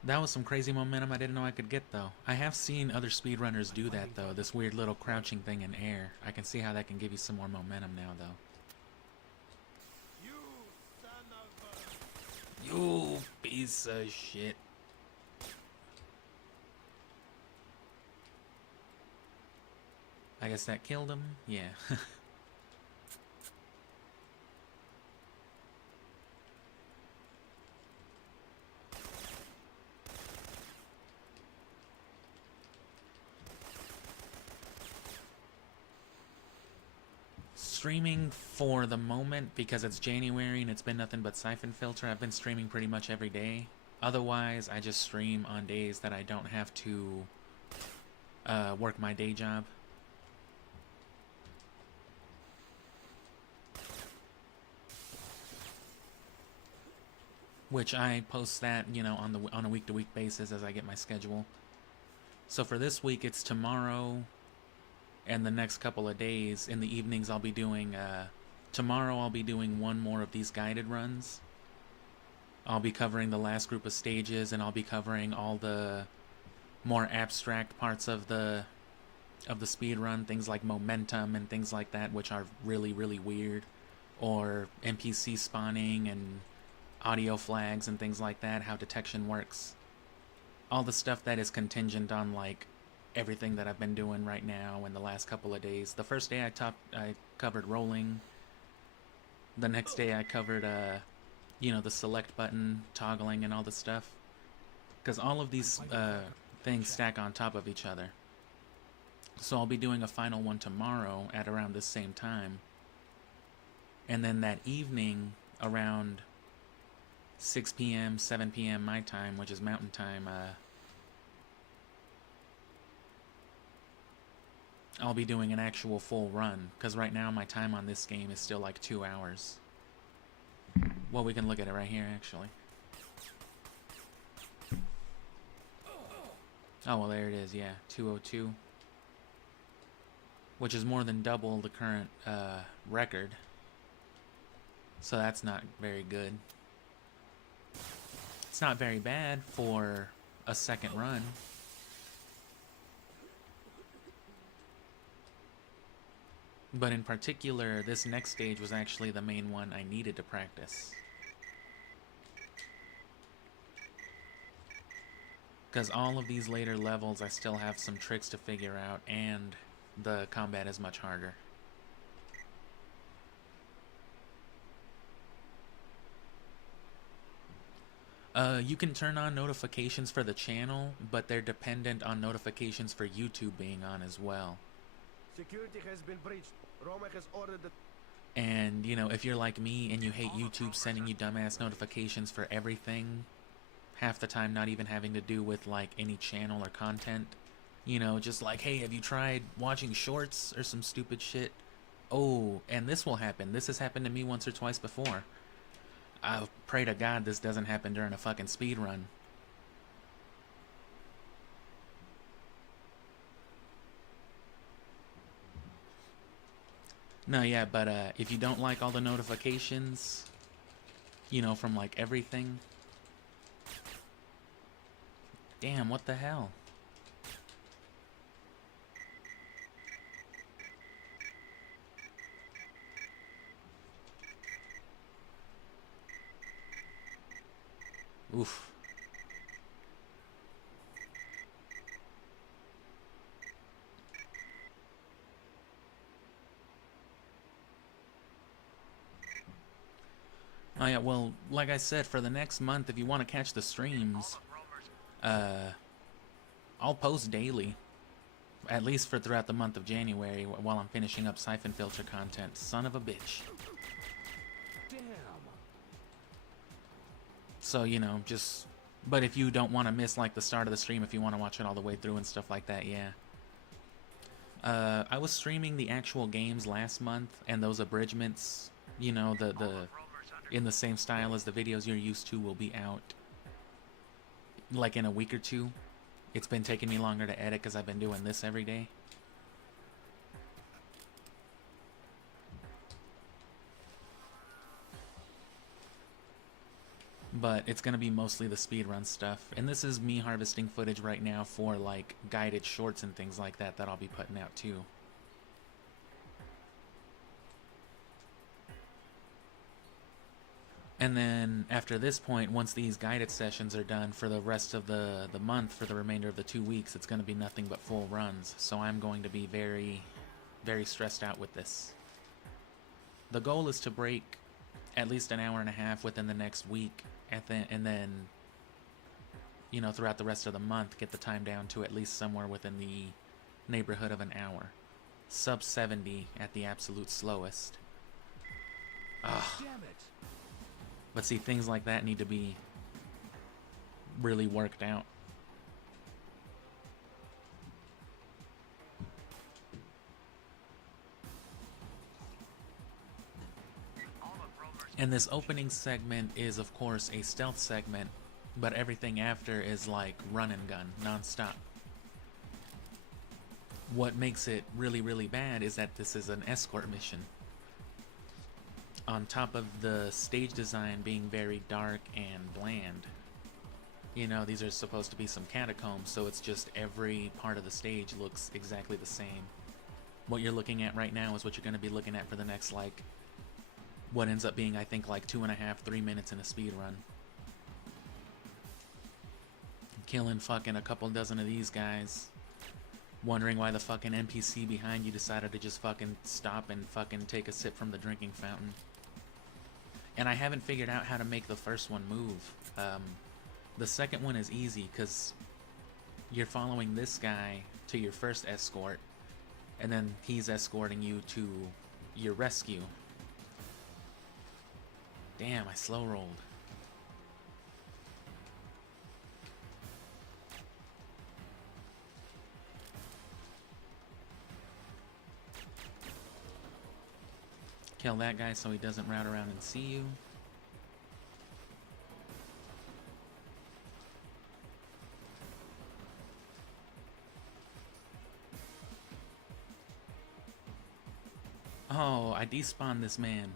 That was some crazy momentum I didn't know I could get, though. I have seen other speedrunners do that, though. This weird little crouching thing in air. I can see how that can give you some more momentum now, though. You piece of shit. I guess that killed him? Yeah. Streaming for the moment, because it's January and it's been nothing but Syphonfilter. I've been streaming pretty much every day. Otherwise, I just stream on days that I don't have to work my day job. Which I post that, you know, on a week-to-week basis as I get my schedule. So for this week, it's tomorrow and the next couple of days. In the evenings, I'll be doing, tomorrow I'll be doing one more of these guided runs. I'll be covering the last group of stages, and I'll be covering all the more abstract parts of the speed run, things like momentum and things like that, which are really, really weird, or NPC spawning and audio flags and things like that, how detection works. All the stuff that is contingent on, like, everything that I've been doing right now in the last couple of days. The first day I covered rolling. The next day I covered, you know, the select button, toggling, and all the stuff. Because all of these things stack on top of each other. So I'll be doing a final one tomorrow at around the same time. And then that evening, around 6 p.m., 7 p.m. my time, which is mountain time, I'll be doing an actual full run, because right now my time on this game is still like 2 hours. Well, we can look at it right here, actually. Oh, well, there it is, yeah, 2:02. Which is more than double the current record. So that's not very good. It's not very bad for a second run. But in particular, this next stage was actually the main one I needed to practice. Because all of these later levels, I still have some tricks to figure out, and the combat is much harder. You can turn on notifications for the channel, but they're dependent on notifications for YouTube being on as well. Security has been breached. Roma has ordered the... And, you know, if you're like me and you hate YouTube sending you dumbass notifications for everything, half the time not even having to do with, like, any channel or content, you know, just like, hey, have you tried watching shorts or some stupid shit? Oh, and this will happen. This has happened to me once or twice before. I pray to God this doesn't happen during a fucking speed run. No, yeah, but if you don't like all the notifications, you know, from like everything. Damn, what the hell? Oof. Oh yeah, well, like I said, for the next month, if you want to catch the streams, I'll post daily, at least for throughout the month of January, while I'm finishing up Syphonfilter content. Son of a bitch. Damn. So, you know, just... But if you don't want to miss, like, the start of the stream, if you want to watch it all the way through and stuff like that, yeah. I was streaming the actual games last month, and those abridgments, you know, in the same style as the videos you're used to, will be out, like, in a week or two. It's been taking me longer to edit because I've been doing this every day. But it's going to be mostly the speedrun stuff. And this is me harvesting footage right now for, like, guided shorts and things like that I'll be putting out too. And then after this point, once these guided sessions are done for the rest of the month, for the remainder of the 2 weeks, it's going to be nothing but full runs. So I'm going to be very, very stressed out with this. The goal is to break at least an hour and a half within the next week, and then, you know, throughout the rest of the month, get the time down to at least somewhere within the neighborhood of an hour. Sub 70 at the absolute slowest. Ugh. Damn it. But see, things like that need to be really worked out. And this opening segment is, of course, a stealth segment, but everything after is like run and gun, non-stop. What makes it really, really bad is that this is an escort mission. On top of the stage design being very dark and bland. You know, these are supposed to be some catacombs, so it's just every part of the stage looks exactly the same. What you're looking at right now is what you're going to be looking at for the next, like, what ends up being, I think, like 2.5, 3 minutes in a speed run. Killing fucking a couple dozen of these guys. Wondering why the fucking NPC behind you decided to just fucking stop and fucking take a sip from the drinking fountain. And I haven't figured out how to make the first one move. The second one is easy because you're following this guy to your first escort, and then he's escorting you to your rescue. Damn, I slow rolled. Kill that guy so he doesn't route around and see you. Oh, I despawned this man.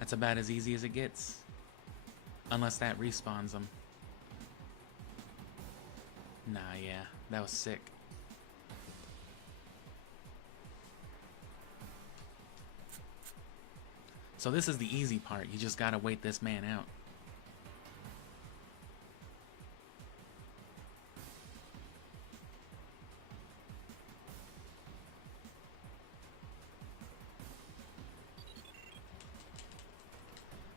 That's about as easy as it gets. Unless that respawns them. Nah, yeah, that was sick. So this is the easy part. You just gotta wait this man out.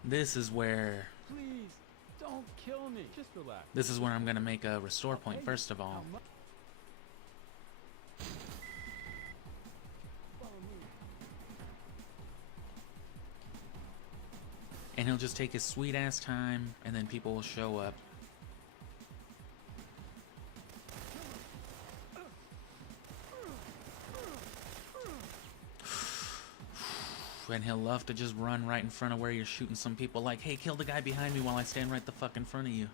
This is where... Please, don't kill me. Just relax. This is where I'm gonna make a restore point, first of all. And he'll just take his sweet ass time, and then people will show up. And he'll love to just run right in front of where you're shooting some people, like, hey, kill the guy behind me while I stand right the fuck in front of you.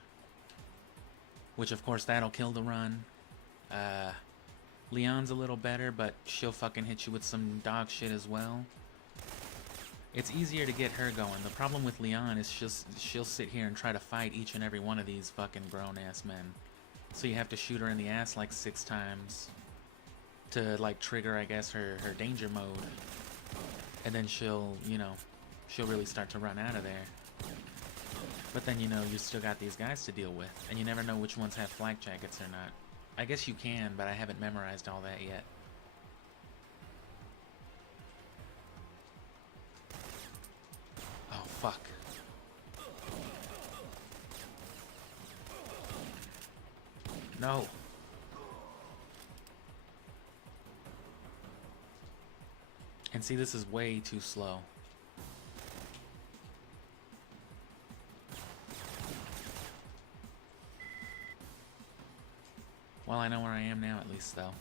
Which, of course, that'll kill the run. Leon's a little better, but she'll fucking hit you with some dog shit as well. It's easier to get her going. The problem with Leon is she'll sit here and try to fight each and every one of these fucking grown-ass men. So you have to shoot her in the ass like 6 times. to like trigger, I guess, her danger mode, and then she'll, you know, she'll really start to run out of there. But then, you know, you still got these guys to deal with, and you never know which ones have flak jackets or not. I guess you can, but I haven't memorized all that yet. Oh, fuck. No. And see, this is way too slow. Well, I know where I am now, at least, though.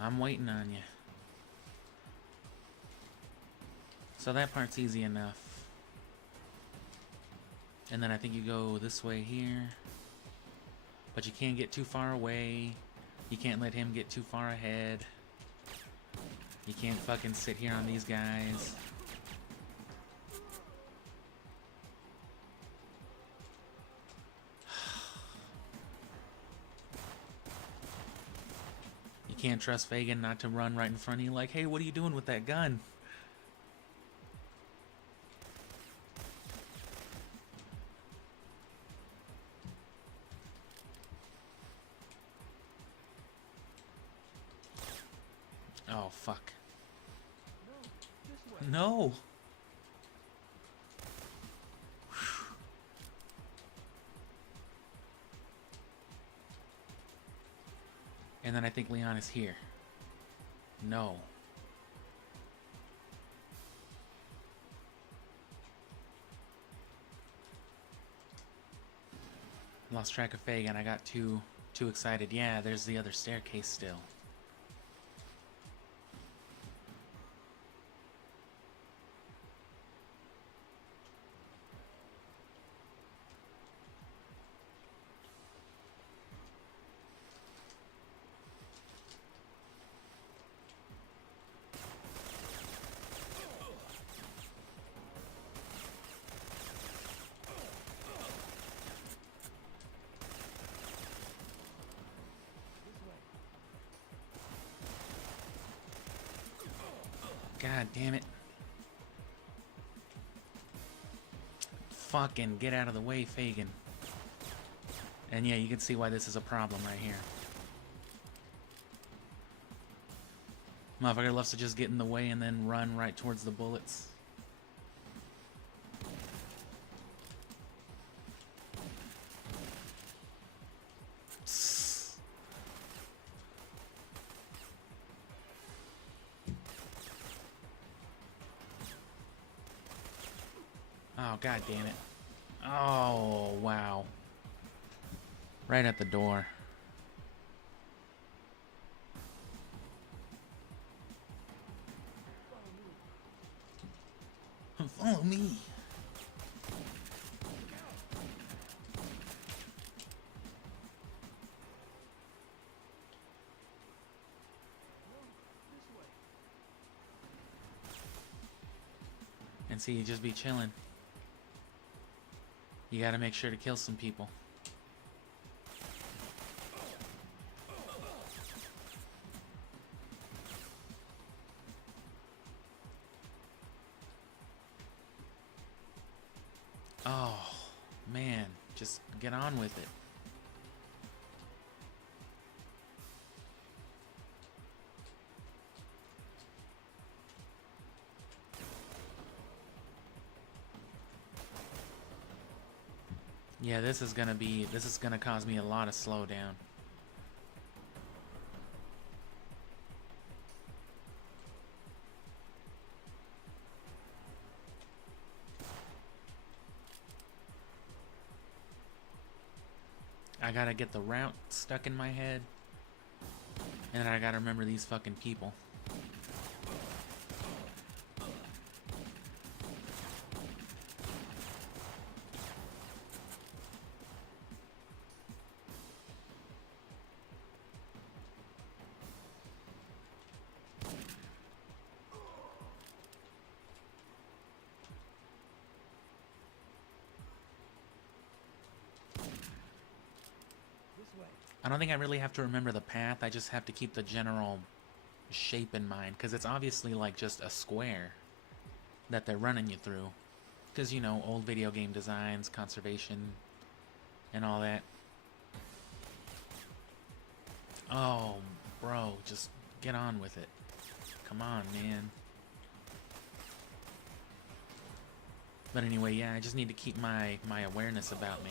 I'm waiting on you. So that part's easy enough. And then I think you go this way here. But you can't get too far away. You can't let him get too far ahead. You can't fucking sit here on these guys. You can't trust Fagin not to run right in front of you like, hey, what are you doing with that gun? Oh, fuck. No! And then I think Leon is here. No. Lost track of Fagin. I got too excited. Yeah, there's the other staircase still. God damn it. Fucking get out of the way, Fagin. And yeah, you can see why this is a problem right here. Motherfucker loves to just get in the way and then run right towards the bullets. Oh, god damn it. Oh, wow. Right at the door. Follow me. And see, you just be chilling. You gotta make sure to kill some people. Oh, man. Just get on with it. Yeah, this is gonna cause me a lot of slowdown. I gotta get the route stuck in my head. And then I gotta remember these fucking people. I don't think I really have to remember the path. I just have to keep the general shape in mind, because it's obviously like just a square that they're running you through. Because, you know, old video game designs, conservation, and all that. Oh, bro, just get on with it. Come on, man. But anyway, yeah, I just need to keep my awareness about me.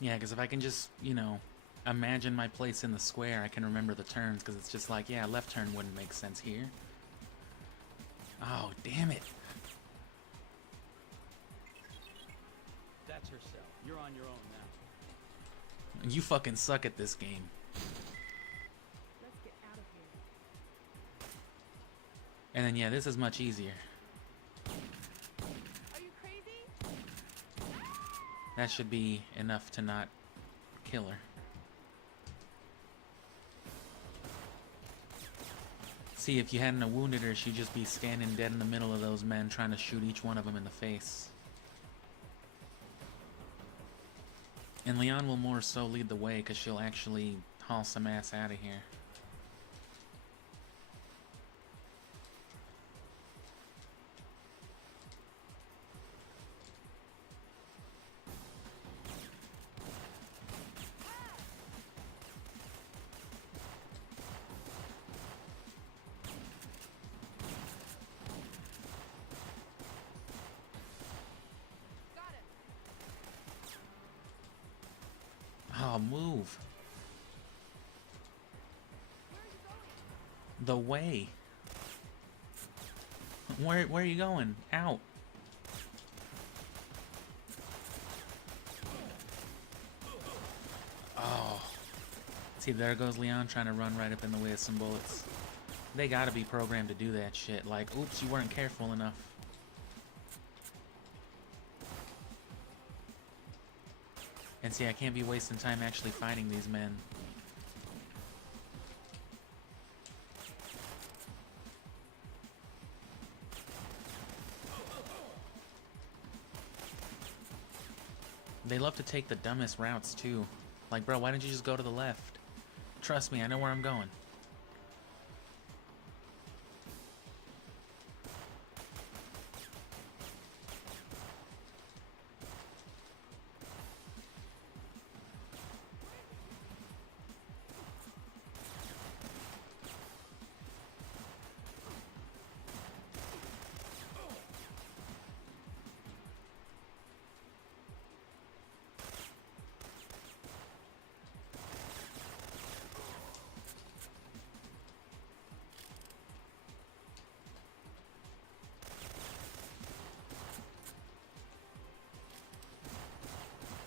Yeah, because if I can just, you know, imagine my place in the square, I can remember the turns, because it's just like, yeah, left turn wouldn't make sense here. Oh, damn it. That's her cell. You're on your own now. You fucking suck at this game. Let's get out of here. And then, yeah, this is much easier. Are you crazy? That should be enough to not kill her. See, if you hadn't wounded her, she'd just be standing dead in the middle of those men trying to shoot each one of them in the face. And Leon will more so lead the way, because she'll actually haul some ass out of here. Got him. Oh, move. Where are you going? The way. Where are you going? Out. Oh. See, there goes Leon trying to run right up in the way of some bullets. They gotta be programmed to do that shit. Like, oops, you weren't careful enough. And see, I can't be wasting time actually fighting these men. They love to take the dumbest routes, too. Like, bro, why didn't you just go to the left? Trust me, I know where I'm going.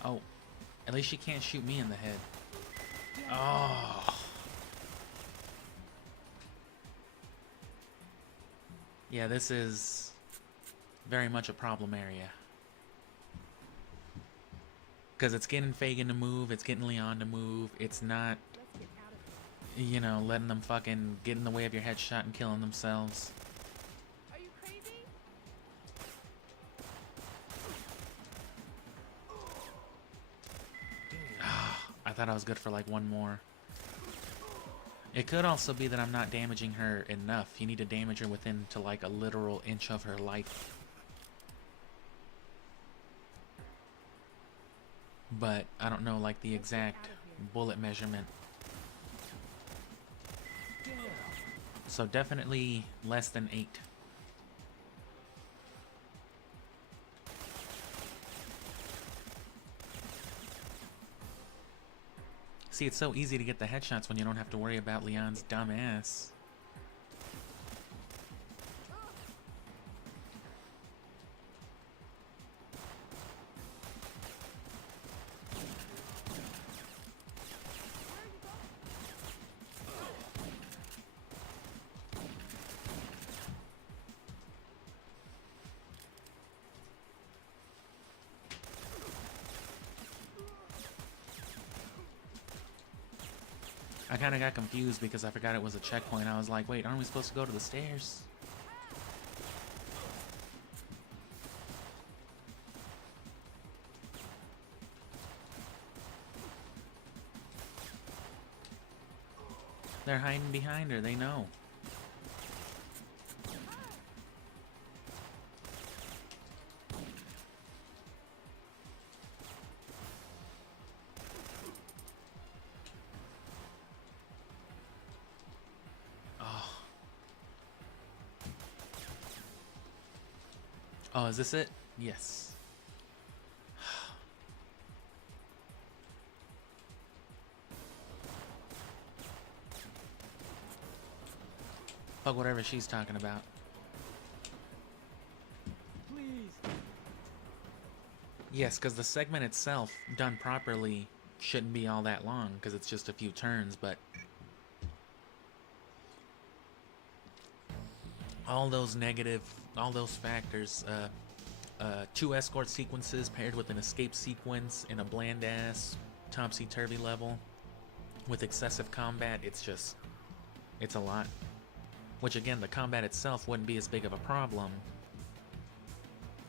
Oh, at least she can't shoot me in the head. Oh. Yeah, this is very much a problem area. Because it's getting Fagin to move, it's getting Leon to move, it's not, Let's get out of here. you know, letting them fucking get in the way of your headshot and killing themselves. Are you crazy? I thought I was good for like one more. It could also be that I'm not damaging her enough. You need to damage her within to like a literal inch of her life. But I don't know like the exact bullet measurement. So definitely less than 8. See, it's so easy to get the headshots when you don't have to worry about Leon's dumb ass. I kind of got confused because I forgot it was a checkpoint. I was like, wait, aren't we supposed to go to the stairs? They're hiding behind her, they know. Oh, is this it? Yes. Fuck whatever she's talking about. Please. Yes, because the segment itself, done properly, shouldn't be all that long, because it's just a few turns, but all those factors, 2 escort sequences paired with an escape sequence in a bland-ass, topsy-turvy level with excessive combat, it's a lot. Which, again, the combat itself wouldn't be as big of a problem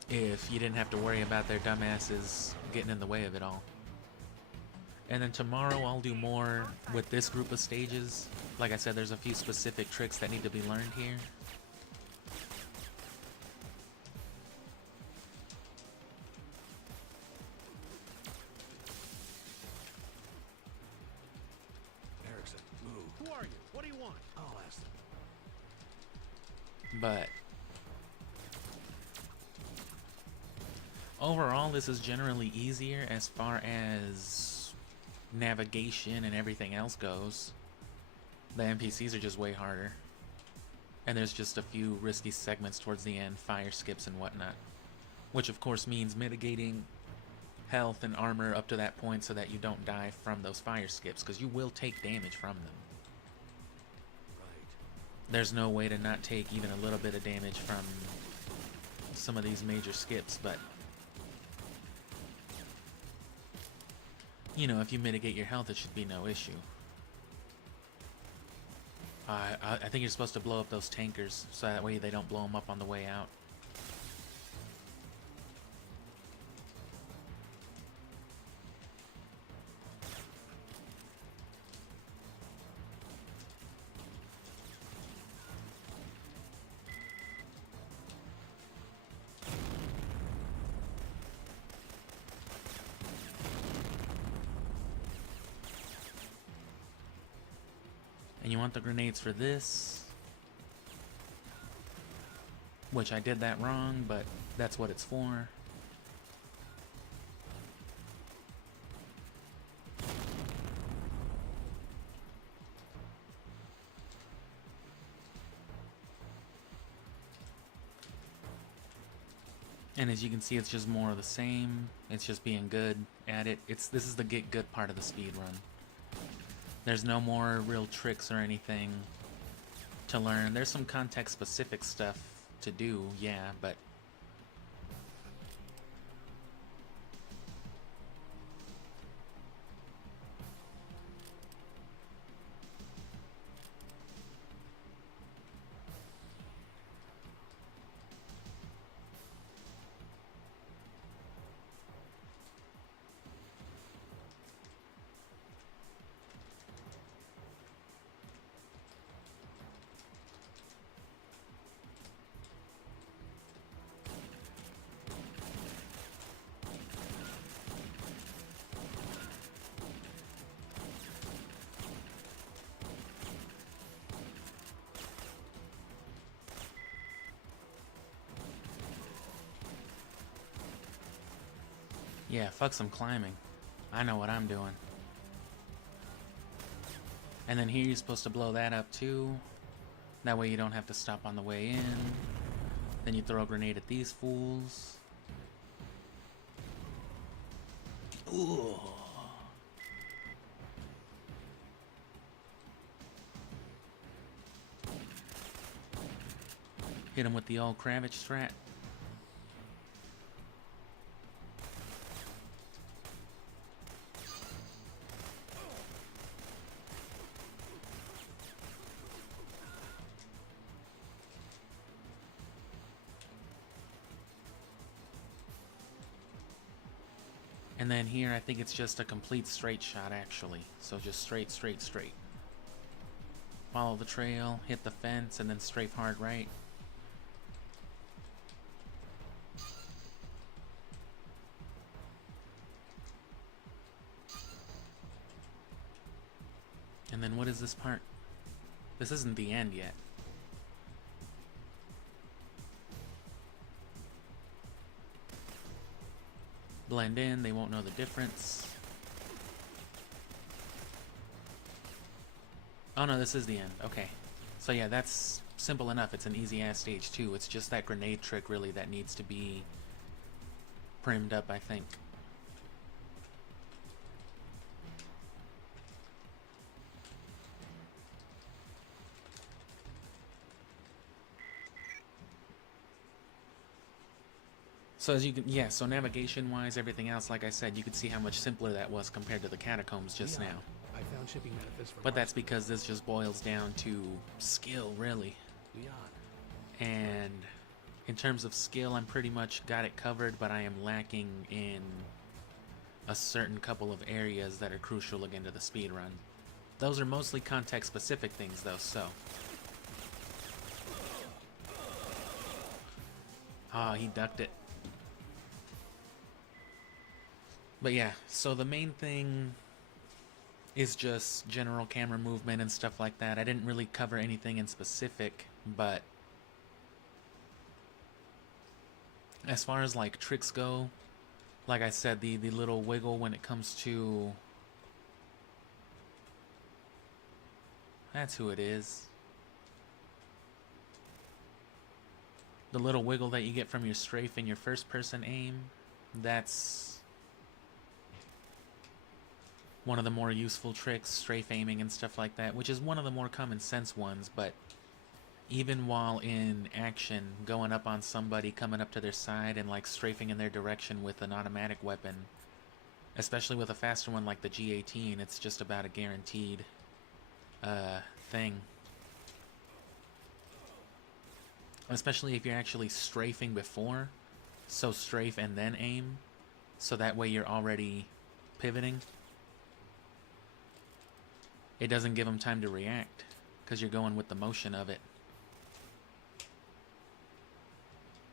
if you didn't have to worry about their dumbasses getting in the way of it all. And then tomorrow I'll do more with this group of stages. Like I said, there's a few specific tricks that need to be learned here. Erickson, move. Who are you? What do you want? I'll ask them. But overall, this is generally easier as far as navigation and everything else goes. The NPCs are just way harder. And there's just a few risky segments towards the end, fire skips and whatnot. Which of course means mitigating health and armor up to that point so that you don't die from those fire skips, because you will take damage from them. There's no way to not take even a little bit of damage from some of these major skips, but you know, if you mitigate your health, it should be no issue. I think you're supposed to blow up those tankers so that way they don't blow them up on the way out. And you want the grenades for this, which I did that wrong, but that's what it's for. And as you can see, it's just more of the same. It's just being good at it. This is the get good part of the speed run. There's no more real tricks or anything to learn. There's some context-specific stuff to do, yeah, but yeah, fuck some climbing. I know what I'm doing. And then here you're supposed to blow that up too. That way you don't have to stop on the way in. Then you throw a grenade at these fools. Ooh. Hit him with the old Kravitz strat. And then here, I think it's just a complete straight shot, actually. So just straight, straight, straight. Follow the trail, hit the fence, and then strafe hard right. And then what is this part? This isn't the end yet. Blend in, they won't know the difference. Oh no, this is the end. Okay. So yeah, that's simple enough. It's an easy ass stage too. It's just that grenade trick really that needs to be primed up, I think. So as you can, yeah, so navigation-wise, everything else, like I said, you could see how much simpler that was compared to the catacombs just now. I found shipping benefits for But that's because this just boils down to skill, really. Leon. And in terms of skill, I'm pretty much got it covered, but I am lacking in a certain couple of areas that are crucial again to the speedrun. Those are mostly context-specific things, though, so... Ah, he ducked it. But yeah, so the main thing is just general camera movement and stuff like that. I didn't really cover anything in specific, but as far as like tricks go, like I said, the little wiggle when it comes to... That's who it is. The little wiggle that you get from your strafe in your first person aim, that's one of the more useful tricks, strafe aiming and stuff like that, which is one of the more common sense ones, but even while in action, going up on somebody, coming up to their side and like strafing in their direction with an automatic weapon, especially with a faster one like the G18, it's just about a guaranteed thing. Especially if you're actually strafing before, so strafe and then aim, so that way you're already pivoting. It doesn't give them time to react, because you're going with the motion of it.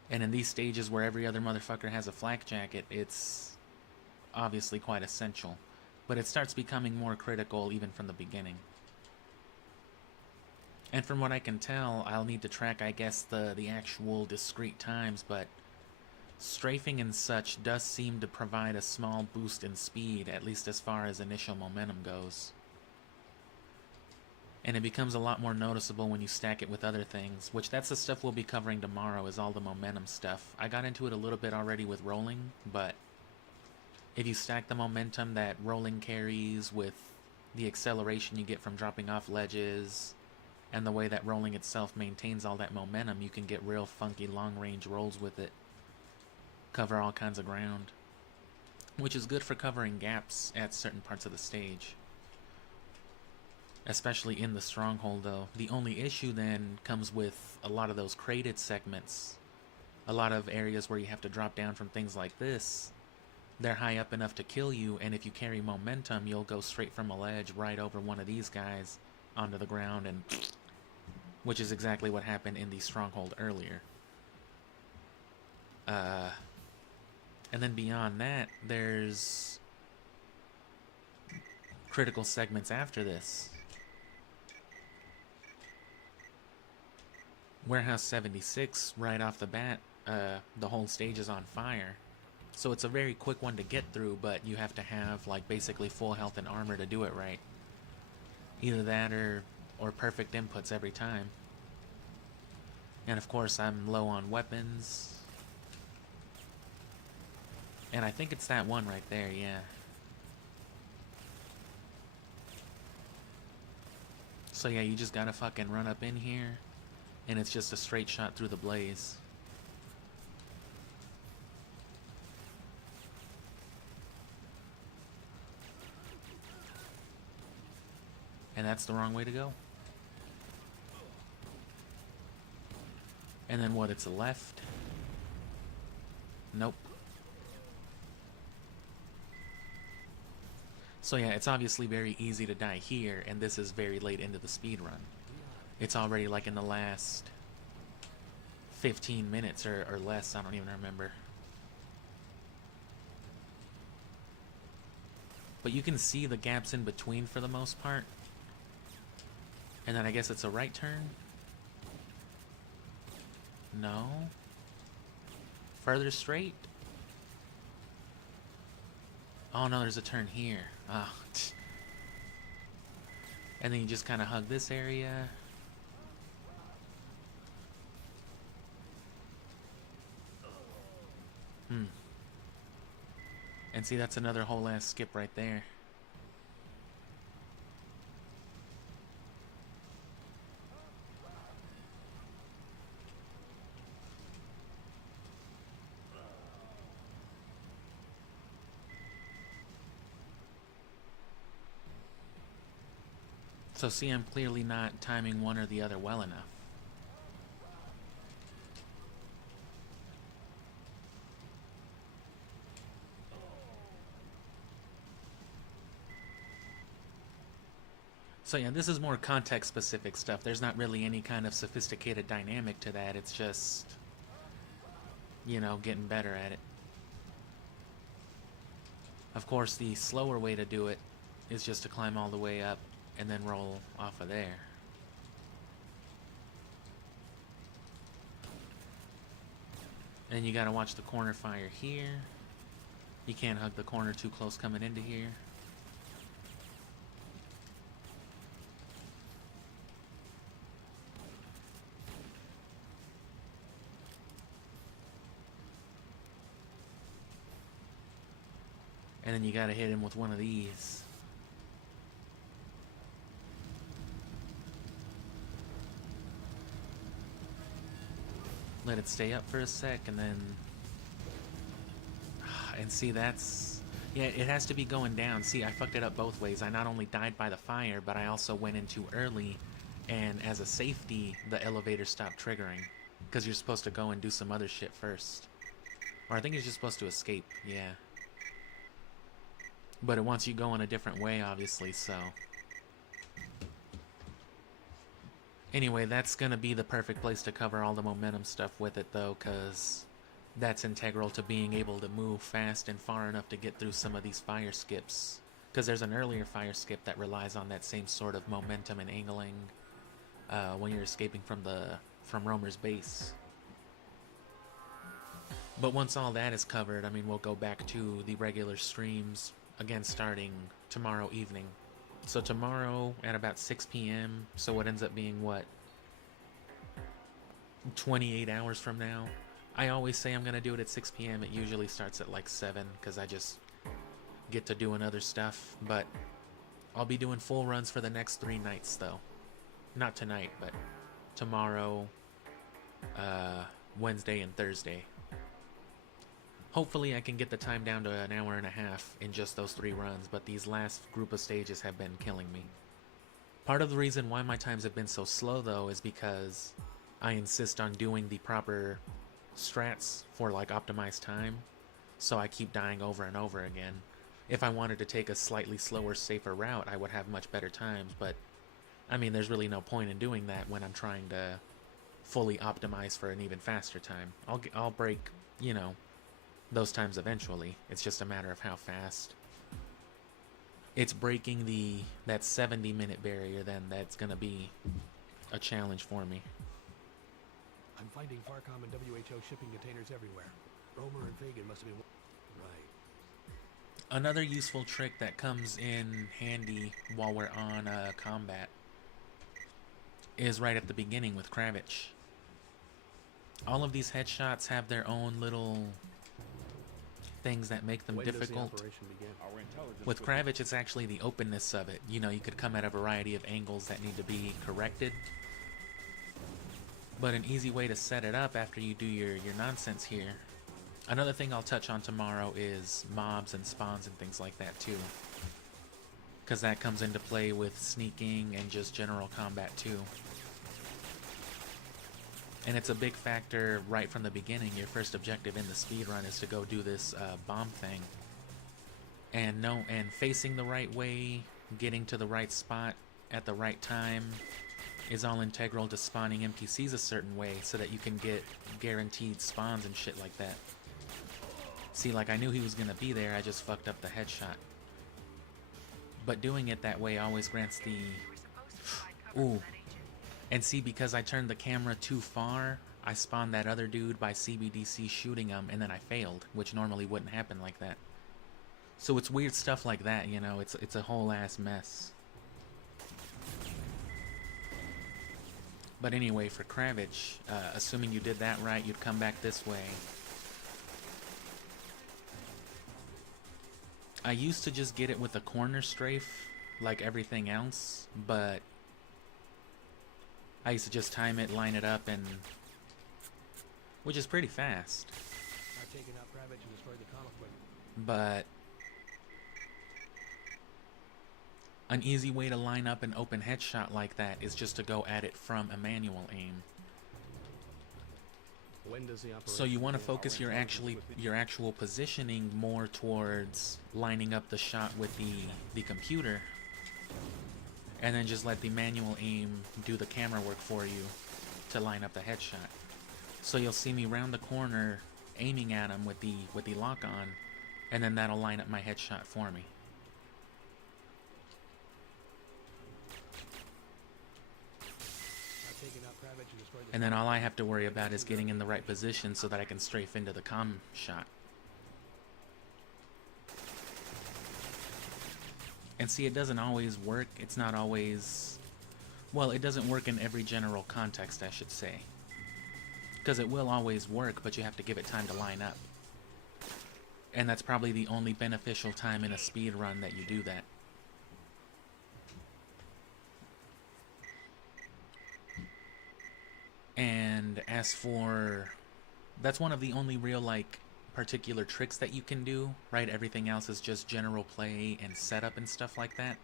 And in these stages where every other motherfucker has a flak jacket, it's obviously quite essential. But it starts becoming more critical even from the beginning. And from what I can tell, I'll need to track, I guess, the actual discrete times, but strafing and such does seem to provide a small boost in speed, at least as far as initial momentum goes. And it becomes a lot more noticeable when you stack it with other things, which that's the stuff we'll be covering tomorrow, is all the momentum stuff. I got into it a little bit already with rolling, but if you stack the momentum that rolling carries with the acceleration you get from dropping off ledges, and the way that rolling itself maintains all that momentum, you can get real funky long-range rolls with it. Cover all kinds of ground. Which is good for covering gaps at certain parts of the stage. Especially in the Stronghold, though. The only issue then comes with a lot of those crated segments. A lot of areas where you have to drop down from things like this. They're high up enough to kill you, and if you carry momentum, you'll go straight from a ledge right over one of these guys onto the ground, and which is exactly what happened in the Stronghold earlier. And then beyond that, there's critical segments after this. Warehouse 76, right off the bat, the whole stage is on fire. So it's a very quick one to get through, but you have to have like basically full health and armor to do it right. Either that or perfect inputs every time. And of course I'm low on weapons. And I think it's that one right there, yeah. So yeah, you just gotta fucking run up in here, and it's just a straight shot through the blaze. And that's the wrong way to go. And then what, it's a left? Nope. So yeah, it's obviously very easy to die here, and this is very late into the speed run. It's already like in the last 15 minutes or less, I don't even remember. But you can see the gaps in between for the most part. And then I guess it's a right turn? No. Further straight? Oh no, there's a turn here. Oh. And then you just kind of hug this area. And see, that's another whole ass skip right there. So see, I'm clearly not timing one or the other well enough. So yeah, this is more context-specific stuff. There's not really any kind of sophisticated dynamic to that. It's just, you know, getting better at it. Of course, the slower way to do it is just to climb all the way up and then roll off of there. And you gotta watch the corner fire here. You can't hug the corner too close coming into here. And then you gotta hit him with one of these. Let it stay up for a sec, and then... And see, that's... Yeah, it has to be going down. See, I fucked it up both ways. I not only died by the fire, but I also went in too early, and as a safety, the elevator stopped triggering. Because you're supposed to go and do some other shit first. Or I think you're just supposed to escape, yeah. But it wants you going a different way, obviously, so... Anyway, that's gonna be the perfect place to cover all the momentum stuff with it, though, because that's integral to being able to move fast and far enough to get through some of these fire skips. Because there's an earlier fire skip that relies on that same sort of momentum and angling when you're escaping from Romer's base. But once all that is covered, I mean, we'll go back to the regular streams, again starting tomorrow evening. So tomorrow at about 6 p.m, so it ends up being, what, 28 hours from now? I always say I'm going to do it at 6 p.m, it usually starts at like 7, because I just get to doing other stuff, but I'll be doing full runs for the next 3 nights, though. Not tonight, but tomorrow, Wednesday, and Thursday. Hopefully I can get the time down to an hour and a half in just those 3 runs, but these last group of stages have been killing me. Part of the reason why my times have been so slow, though, is because I insist on doing the proper strats for, like, optimized time, so I keep dying over and over again. If I wanted to take a slightly slower, safer route, I would have much better times, but, I mean, there's really no point in doing that when I'm trying to fully optimize for an even faster time. I'll break, you know, those times eventually. It's just a matter of how fast. It's breaking that 70-minute barrier then that's gonna be a challenge for me. I'm finding Farcom and WHO shipping containers everywhere. Romer and Fagan must have been... Right. Another useful trick that comes in handy while we're on combat is right at the beginning with Kravich. All of these headshots have their own little things that make them difficult. With Kravich, it's actually the openness of it. You know, you could come at a variety of angles that need to be corrected. But an easy way to set it up after you do your nonsense here. Another thing I'll touch on tomorrow is mobs and spawns and things like that too. Because that comes into play with sneaking and just general combat too. And it's a big factor right from the beginning. Your first objective in the speedrun is to go do this bomb thing. And facing the right way, getting to the right spot at the right time is all integral to spawning NPCs a certain way so that you can get guaranteed spawns and shit like that. See, like I knew he was gonna be there, I just fucked up the headshot. But doing it that way always grants the... Ooh. And see, because I turned the camera too far, I spawned that other dude by CBDC shooting him, and then I failed, which normally wouldn't happen like that. So it's weird stuff like that, you know, it's a whole ass mess. But anyway, for Kravich, assuming you did that right, you'd come back this way. I used to just get it with a corner strafe, like everything else, but I used to just time it, line it up, and... which is pretty fast. But an easy way to line up an open headshot like that is just to go at it from a manual aim. So you want to focus your actual positioning more towards lining up the shot with the computer, and then just let the manual aim do the camera work for you to line up the headshot. So you'll see me round the corner aiming at him with the lock on, and then that'll line up my headshot for me. And then all I have to worry about is getting in the right position so that I can strafe into the comm shot. And see, it doesn't always work. It's not always... well, it doesn't work in every general context, I should say. Because it will always work, but you have to give it time to line up. And that's probably the only beneficial time in a speed run that you do that. And as for... that's one of the only real, like, particular tricks that you can do, right? Everything else is just general play and setup and stuff like that.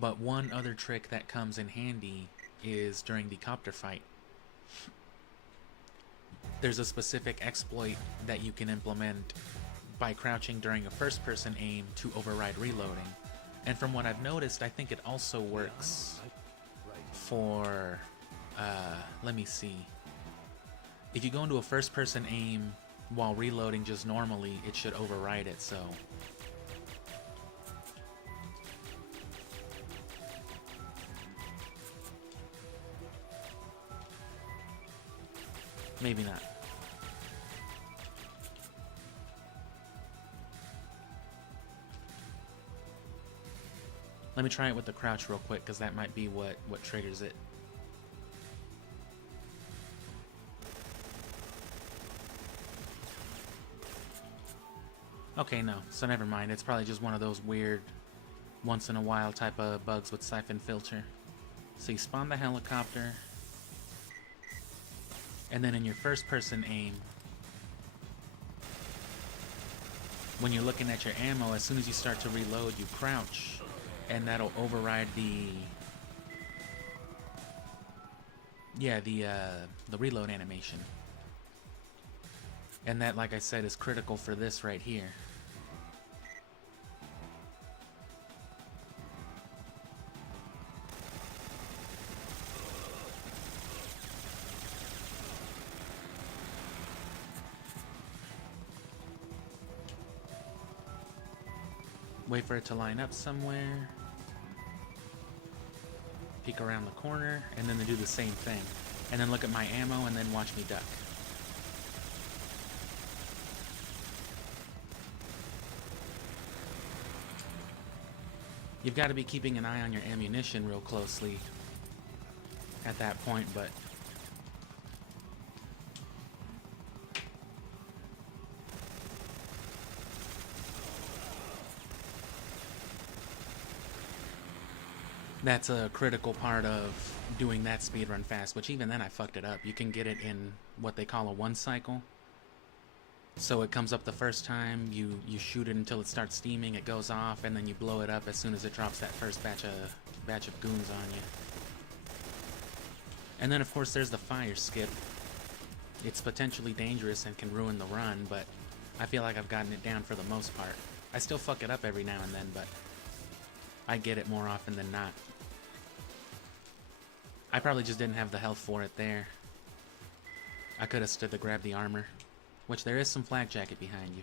But one other trick that comes in handy is during the copter fight. There's a specific exploit that you can implement by crouching during a first-person aim to override reloading. And from what I've noticed, I think it also works for... let me see. If you go into a first-person aim while reloading just normally, it should override it, so... maybe not. Let me try it with the crouch real quick, because that might be what triggers it. Okay, no. So never mind. It's probably just one of those weird, once-in-a-while type of bugs with Syphonfilter. So you spawn the helicopter, and then in your first-person aim, when you're looking at your ammo, as soon as you start to reload, you crouch, and that'll override the reload animation. And that, like I said, is critical for this right here. Wait for it to line up somewhere. Peek around the corner, and then they do the same thing. And then look at my ammo, and then watch me duck. You've got to be keeping an eye on your ammunition real closely at that point, but that's a critical part of doing that speedrun fast, which even then I fucked it up. You can get it in what they call a one cycle. So it comes up the first time, you shoot it until it starts steaming, it goes off, and then you blow it up as soon as it drops that first batch of goons on you. And then of course there's the fire skip. It's potentially dangerous and can ruin the run, but I feel like I've gotten it down for the most part. I still fuck it up every now and then, but I get it more often than not. I probably just didn't have the health for it there. I could have stood to grab the armor. Which there is some flak jacket behind you.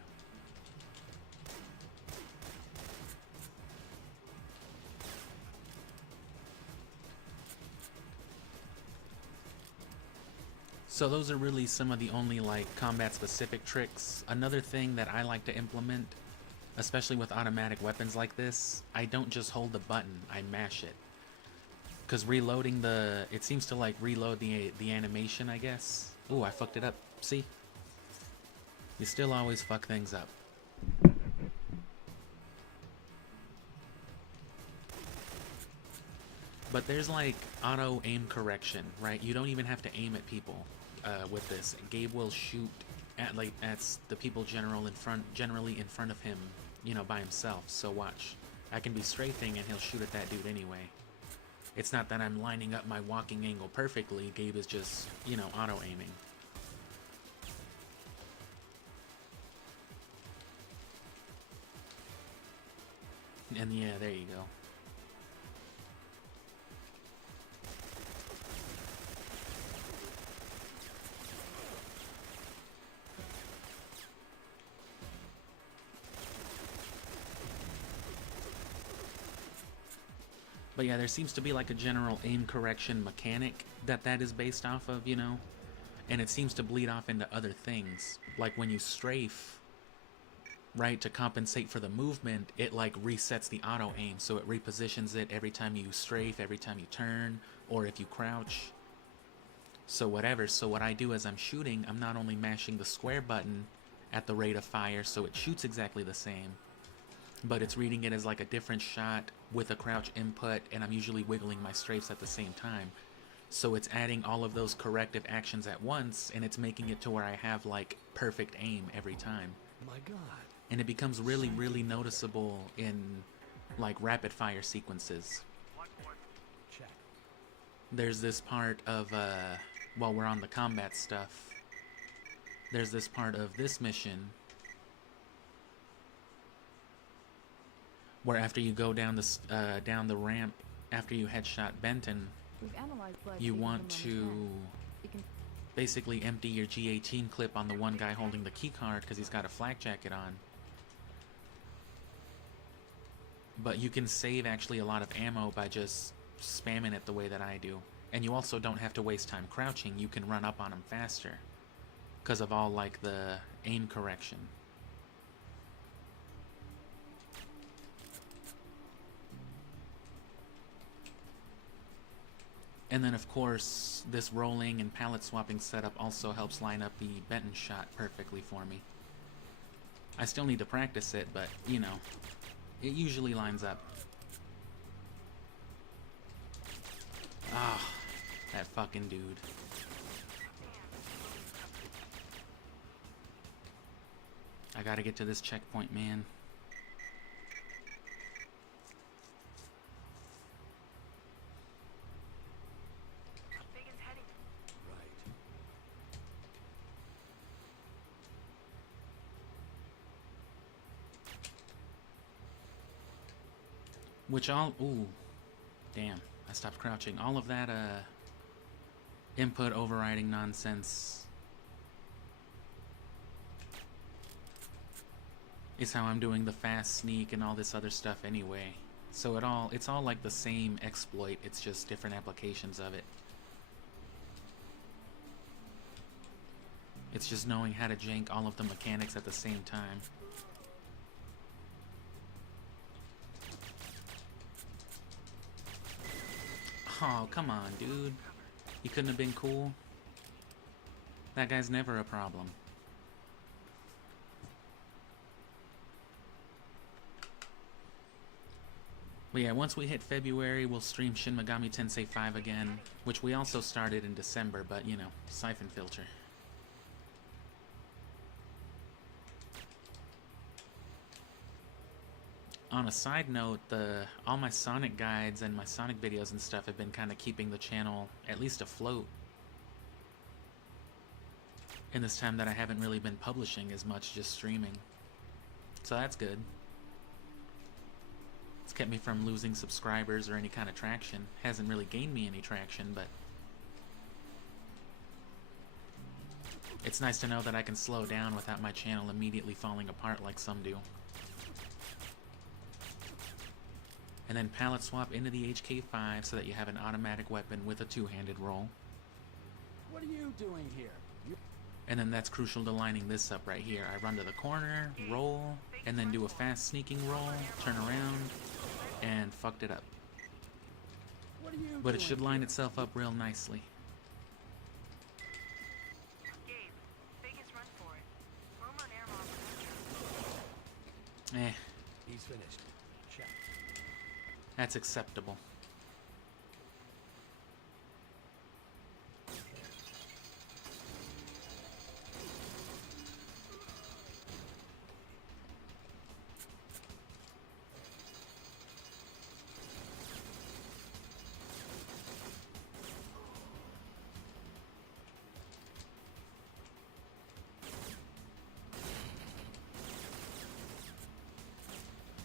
So those are really some of the only like combat specific tricks. Another thing that I like to implement, especially with automatic weapons like this, I don't just hold the button, I mash it. Cause reloading it seems to like reload the animation, I guess. Ooh, I fucked it up. See? You still always fuck things up. But there's like auto aim correction, right? You don't even have to aim at people with this. Gabe will shoot at the people generally in front of him, you know, by himself. So watch. I can be strafing and he'll shoot at that dude anyway. It's not that I'm lining up my walking angle perfectly. Gabe is just, you know, auto aiming. And yeah, there you go. But yeah, there seems to be like a general aim correction mechanic that is based off of, you know? And it seems to bleed off into other things. Like when you strafe, right, to compensate for the movement, it like resets the auto aim, so it repositions it every time you strafe, every time you turn, or if you crouch. So whatever. So what I do as I'm shooting, I'm not only mashing the square button at the rate of fire so it shoots exactly the same, but it's reading it as like a different shot with a crouch input, and I'm usually wiggling my strafes at the same time. So it's adding all of those corrective actions at once, and it's making it to where I have like perfect aim every time. My God. And it becomes really, really noticeable in like rapid fire sequences. Check. There's this part of, while we're on the combat stuff, there's this part of this mission where after you go down the ramp, after you headshot Benton, you want to basically empty your G18 clip on the one guy holding the keycard because he's got a flak jacket on. But you can save actually a lot of ammo by just spamming it the way that I do. And you also don't have to waste time crouching. You can run up on him faster because of all like the aim correction. And then of course this rolling and pallet swapping setup also helps line up the Benton shot perfectly for me. I still need to practice it, but you know, it usually lines up. Ah, that fucking dude. I gotta get to this checkpoint, man. Fagan's heading. Right. Which all, ooh, damn, I stopped crouching. All of that, input overriding nonsense is how I'm doing the fast sneak and all this other stuff anyway. So it's all like the same exploit, it's just different applications of it. It's just knowing how to jank all of the mechanics at the same time. come on, dude. You couldn't have been cool? That guy's never a problem. But yeah, once we hit February, we'll stream Shin Megami Tensei 5 again, which we also started in December, but, you know, Syphonfilter. On a side note, all my Sonic guides and my Sonic videos and stuff have been kind of keeping the channel at least afloat in this time that I haven't really been publishing as much, just streaming. So that's good. It's kept me from losing subscribers or any kind of traction. Hasn't really gained me any traction, but it's nice to know that I can slow down without my channel immediately falling apart like some do. And then palette swap into the HK5 so that you have an automatic weapon with a two-handed roll. What are you doing here? And then that's crucial to lining this up right here. I run to the corner, roll, and then do a fast sneaking roll, turn around, and fucked it up. What are you But it doing should line here? itself up real nicely. Gabe, Vegas run for it. Roma and Airlock. Eh, He's finished. Check. that's acceptable.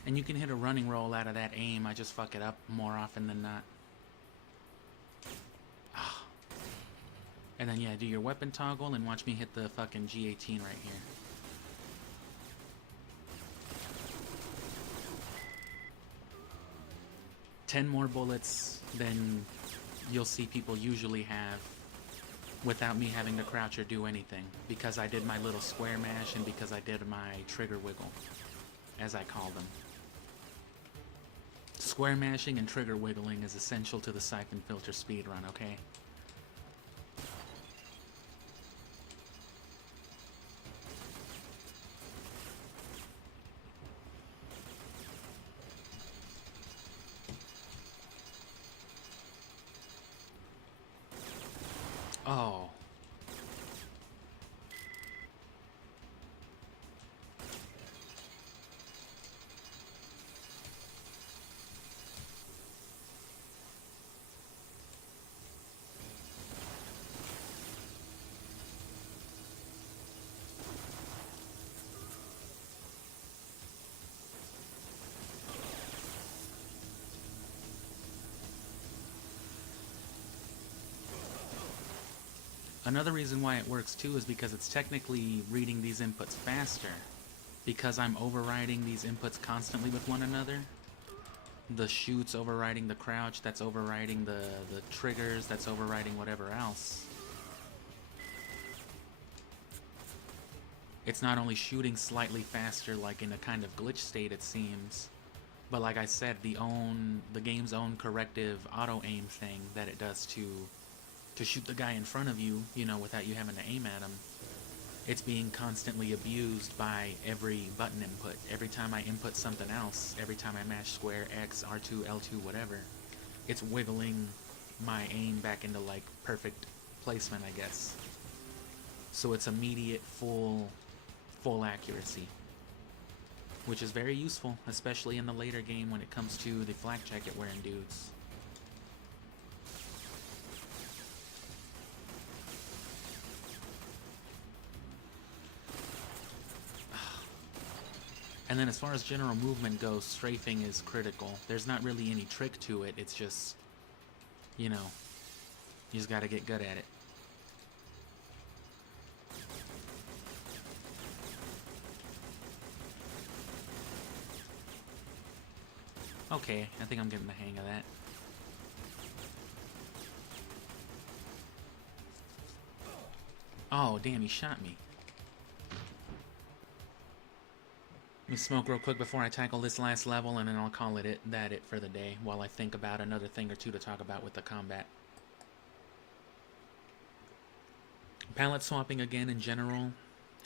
And you can hit a running roll out of that aim. I just fuck it up more often than not. Ah. And then, yeah, do your weapon toggle and watch me hit the fucking G18 right here. Ten more bullets than you'll see people usually have without me having to crouch or do anything. Because I did my little square mash and because I did my trigger wiggle, as I call them. Square mashing and trigger wiggling is essential to the Syphonfilter speedrun, okay? Oh. Another reason why it works too is because it's technically reading these inputs faster. Because I'm overriding these inputs constantly with one another. The shoot's overriding the crouch, that's overriding the triggers, that's overriding whatever else. It's not only shooting slightly faster like in a kind of glitch state it seems, but like I said, the game's own corrective auto-aim thing that it does to shoot the guy in front of you, you know, without you having to aim at him. It's being constantly abused by every button input. Every time I input something else, every time I mash square, X, R2, L2, whatever, it's wiggling my aim back into, like, perfect placement, I guess. So it's immediate, full accuracy. Which is very useful, especially in the later game when it comes to the flak jacket wearing dudes. And then as far as general movement goes, strafing is critical. There's not really any trick to it, it's just, you know, you just gotta get good at it. Okay, I think I'm getting the hang of that. Oh, damn, he shot me. me smoke real quick before I tackle this last level, and then I'll call it for the day while I think about another thing or two to talk about with the combat. Palette swapping again in general.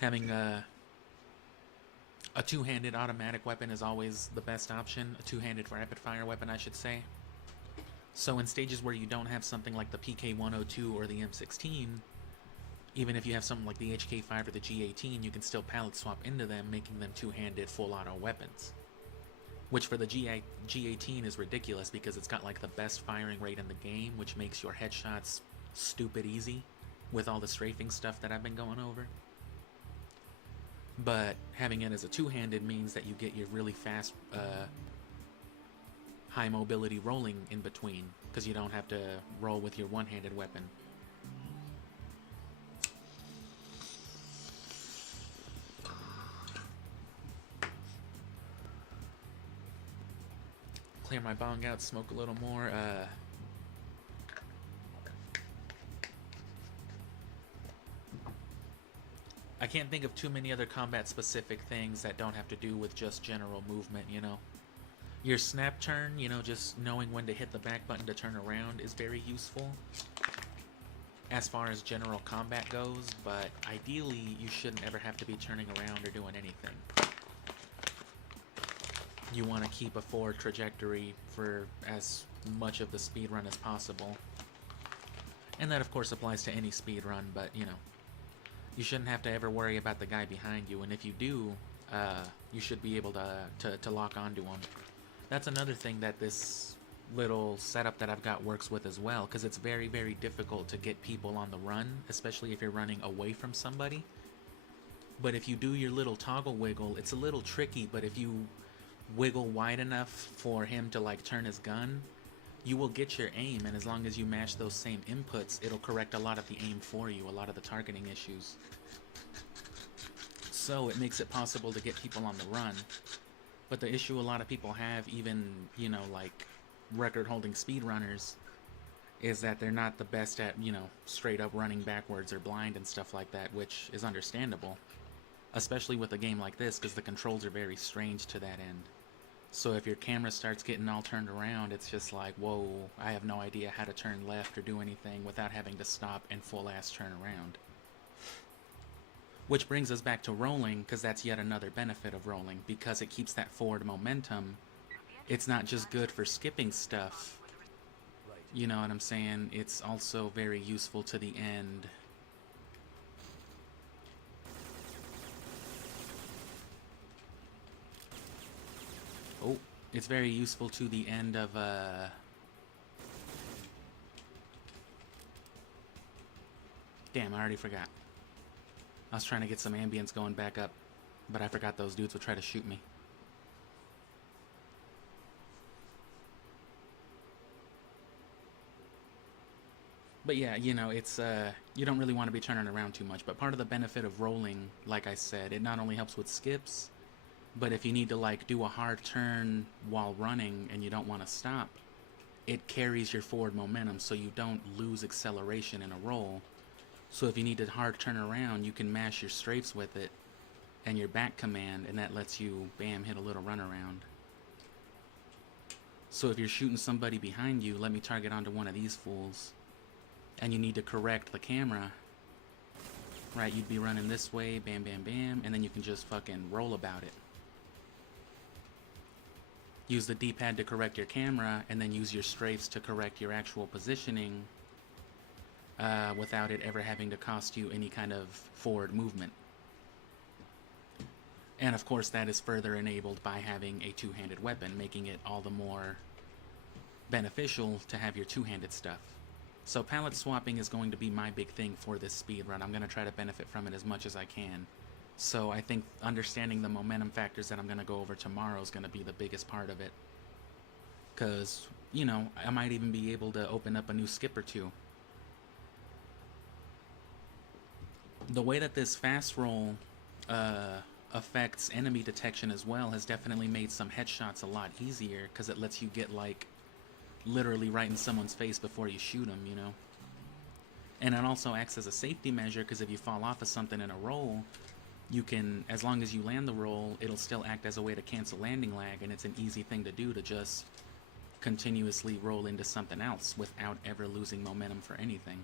Having a two-handed automatic weapon is always the best option. A two-handed rapid-fire weapon, I should say. So in stages where you don't have something like the PK-102 or the M16, even if you have something like the HK-5 or the G18, you can still palette swap into them, making them two-handed full-auto weapons. Which for the G18 is ridiculous because it's got like the best firing rate in the game, which makes your headshots stupid easy with all the strafing stuff that I've been going over. But having it as a two-handed means that you get your really fast high mobility rolling in between, because you don't have to roll with your one-handed weapon. Clear my bong out, smoke a little more. I can't think of too many other combat-specific things that don't have to do with just general movement, you know. Your snap turn, you know, just knowing when to hit the back button to turn around is very useful as far as general combat goes, but ideally you shouldn't ever have to be turning around or doing anything. You want to keep a forward trajectory for as much of the speedrun as possible. And that of course applies to any speedrun, but you know, you shouldn't have to ever worry about the guy behind you, and if you do, you should be able to lock onto him. That's another thing that this little setup that I've got works with as well, because it's very, very difficult to get people on the run, especially if you're running away from somebody. But if you do your little toggle wiggle, it's a little tricky, but if you wiggle wide enough for him to like turn his gun, you will get your aim, and as long as you mash those same inputs, it'll correct a lot of the aim for you, a lot of the targeting issues. So it makes it possible to get people on the run. But the issue a lot of people have, even, you know, like record-holding speedrunners, is that they're not the best at, you know, straight up running backwards or blind and stuff like that, which is understandable. Especially with a game like this, because the controls are very strange to that end. So if your camera starts getting all turned around, it's just like, whoa, I have no idea how to turn left or do anything without having to stop and full-ass turn around. Which brings us back to rolling, because that's yet another benefit of rolling. Because it keeps that forward momentum, it's not just good for skipping stuff. You know what I'm saying? It's also very useful to the end. Oh, it's very useful to the end of, Damn, I already forgot. I was trying to get some ambience going back up, but I forgot those dudes would try to shoot me. But yeah, you know, it's, you don't really want to be turning around too much, but part of the benefit of rolling, like I said, it not only helps with skips, but if you need to, like, do a hard turn while running and you don't want to stop, it carries your forward momentum so you don't lose acceleration in a roll. So if you need to hard turn around, you can mash your strafes with it and your back command, and that lets you, bam, hit a little run around. So if you're shooting somebody behind you, let me target onto one of these fools, and you need to correct the camera, right, you'd be running this way, bam, bam, bam, and then you can just fucking roll about it. Use the D-pad to correct your camera, and then use your strafes to correct your actual positioning without it ever having to cost you any kind of forward movement. And of course that is further enabled by having a two-handed weapon, making it all the more beneficial to have your two-handed stuff. So palette swapping is going to be my big thing for this speedrun. I'm going to try to benefit from it as much as I can. So I think understanding the momentum factors that I'm going to go over tomorrow is going to be the biggest part of it. Because, you know, I might even be able to open up a new skip or two. The way that this fast roll affects enemy detection as well has definitely made some headshots a lot easier, because it lets you get, like, literally right in someone's face before you shoot them, you know? And it also acts as a safety measure, because if you fall off of something in a roll, you can, as long as you land the roll, it'll still act as a way to cancel landing lag, and it's an easy thing to do to just continuously roll into something else without ever losing momentum for anything.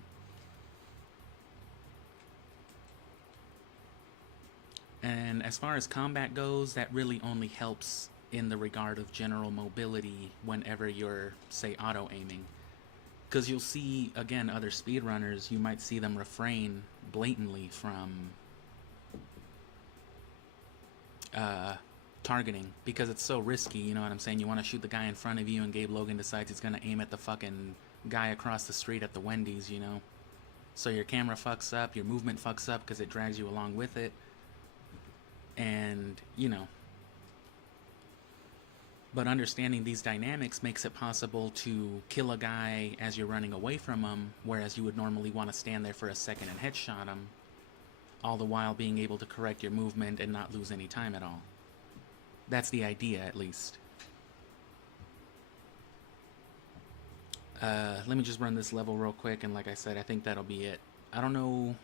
And as far as combat goes, that really only helps in the regard of general mobility whenever you're, say, auto-aiming. Because you'll see, again, other speedrunners, you might see them refrain blatantly from targeting, because it's so risky, you know what I'm saying? You want to shoot the guy in front of you, and Gabe Logan decides he's going to aim at the fucking guy across the street at the Wendy's, you know? So your camera fucks up, your movement fucks up because it drags you along with it. And, you know. But understanding these dynamics makes it possible to kill a guy as you're running away from him, whereas you would normally want to stand there for a second and headshot him, all the while being able to correct your movement and not lose any time at all. That's the idea, at least. Let me just run this level real quick, and like I said, I think that'll be it. I don't know.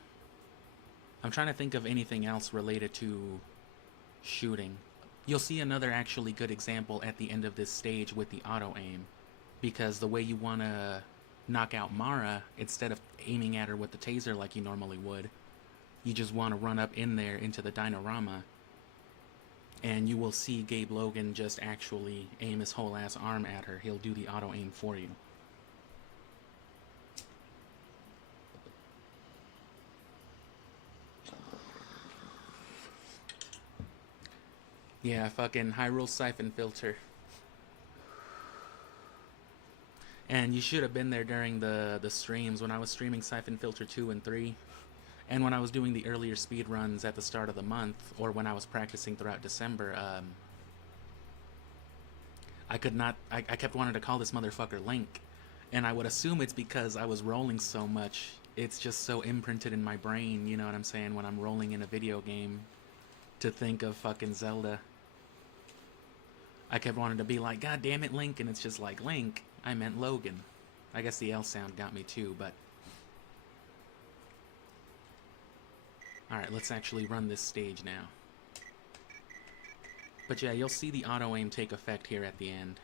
I'm trying to think of anything else related to shooting. You'll see another actually good example at the end of this stage with the auto-aim, because the way you want to knock out Mara, instead of aiming at her with the taser like you normally would, you just want to run up in there into the dinorama, and you will see Gabe Logan just actually aim his whole ass arm at her. He'll do the auto-aim for you. Yeah, fucking Hyrule Syphonfilter. And you should have been there during the streams when I was streaming Syphonfilter 2 and 3. And when I was doing the earlier speed runs at the start of the month, or when I was practicing throughout December, I kept wanting to call this motherfucker Link. And I would assume it's because I was rolling so much. It's just so imprinted in my brain, you know what I'm saying, when I'm rolling in a video game, to think of fucking Zelda. I kept wanting to be like, God damn it, Link, and it's just like, Link, I meant Logan. I guess the L sound got me too, but... Alright, let's actually run this stage now. But yeah, you'll see the auto-aim take effect here at the end.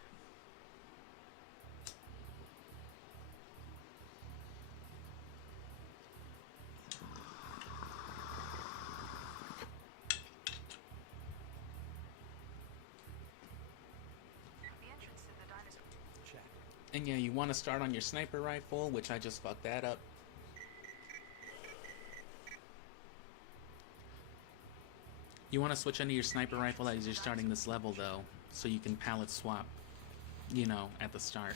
And yeah, you want to start on your sniper rifle, which I just fucked that up. You want to switch into your sniper rifle as you're starting this level, though, so you can pallet swap, you know, at the start.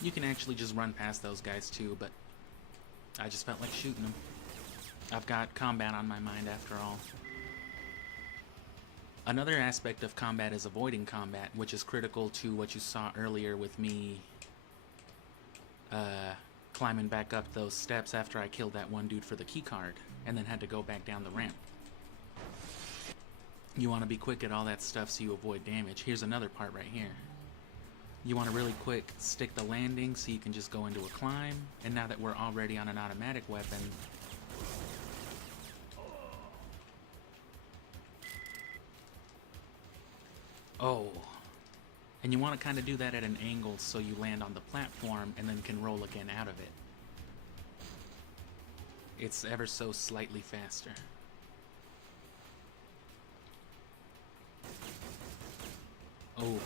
You can actually just run past those guys, too, but I just felt like shooting them. I've got combat on my mind, after all. Another aspect of combat is avoiding combat, which is critical to what you saw earlier with me climbing back up those steps after I killed that one dude for the keycard, and then had to go back down the ramp. You want to be quick at all that stuff so you avoid damage. Here's another part right here. You want to really quick stick the landing so you can just go into a climb, and now that we're already on an automatic weapon, oh, and you want to kind of do that at an angle so you land on the platform and then can roll again out of it. It's ever so slightly faster. Oh.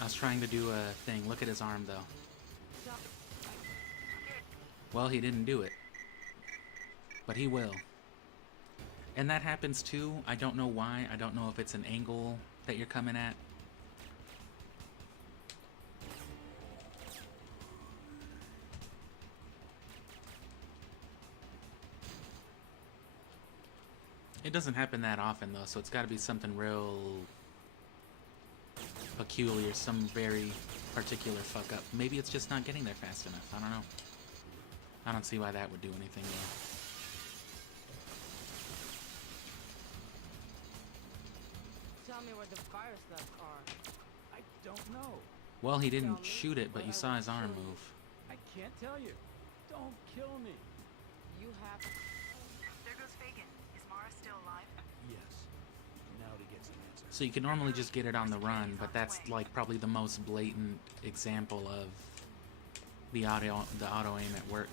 I was trying to do a thing. Look at his arm, though. Well, he didn't do it. But he will. And that happens too. I don't know why. I don't know if it's an angle that you're coming at. It doesn't happen that often, though, so it's got to be something real peculiar, some very particular fuck up. Maybe it's just not getting there fast enough. I don't know. I don't see why that would do anything, though. me where the virus labs are. I don't know. Well, he Tell didn't me, shoot it, but you I saw will his arm kill you. move. I can't tell you. Don't kill me. You have There goes Fagin. Is Mara still alive? Yes. Now to get some answers. So you can normally just get it on the run, but that's like probably the most blatant example of the auto aim at work.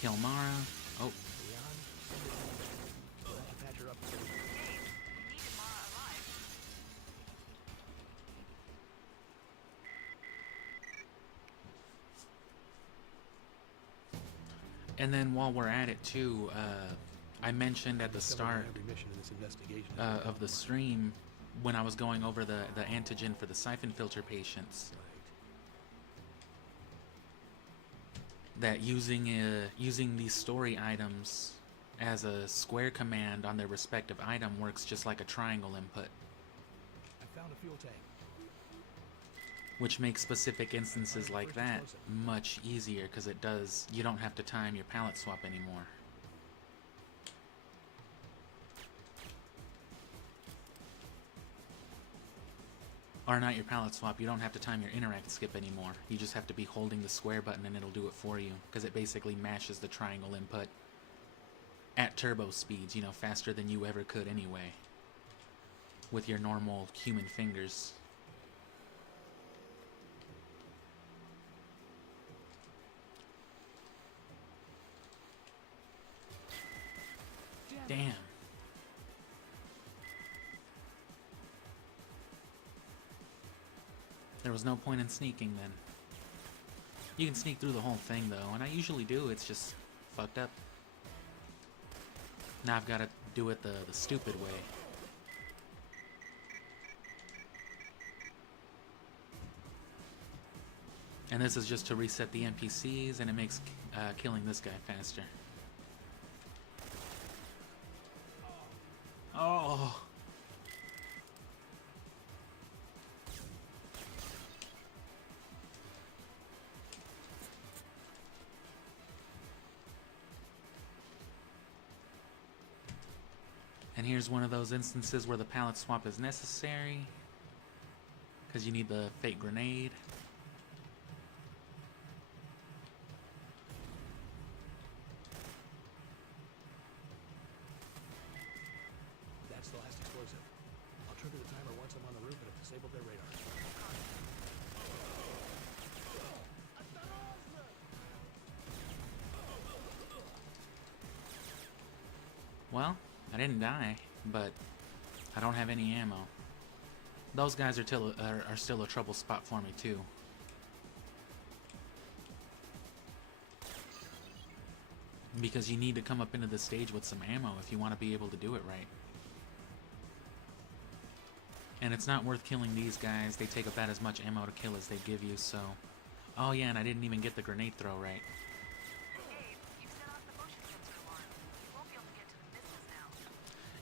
Kill Mara. Oh, Leon, we'll have to patch her up so we can... Dave, you needed Mara alive. and then while we're at it too, I mentioned at the start Every mission in this investigation. of the stream when I was going over the antigen for the Syphonfilter patients that using these story items as a square command on their respective item works just like a triangle input, I found a fuel tank. which makes specific instances like that much easier because you don't have to time your palette swap anymore. Or not your palette swap, you don't have to time your interact skip anymore. You just have to be holding the square button and it'll do it for you, because it basically mashes the triangle input at turbo speeds, you know, faster than you ever could anyway, with your normal human fingers. Damn. There was no point in sneaking then. You can sneak through the whole thing though, and I usually do, it's just fucked up. Now I've got to do it the stupid way. And this is just to reset the NPCs, and it makes killing this guy faster. Oh! And here's one of those instances where the palette swap is necessary, because you need the fake grenade. That's the last explosive. I'll trigger the timer once I'm on the roof and have disabled their radar. Well, I didn't die, but I don't have any ammo. Those guys are still a trouble spot for me too. Because you need to come up into the stage with some ammo if you want to be able to do it right. And it's not worth killing these guys. They take about as much ammo to kill as they give you, so... Oh yeah, and I didn't even get the grenade throw right. Dave, you've set off the motion sensor alarm. You won't be able to get to the missiles now.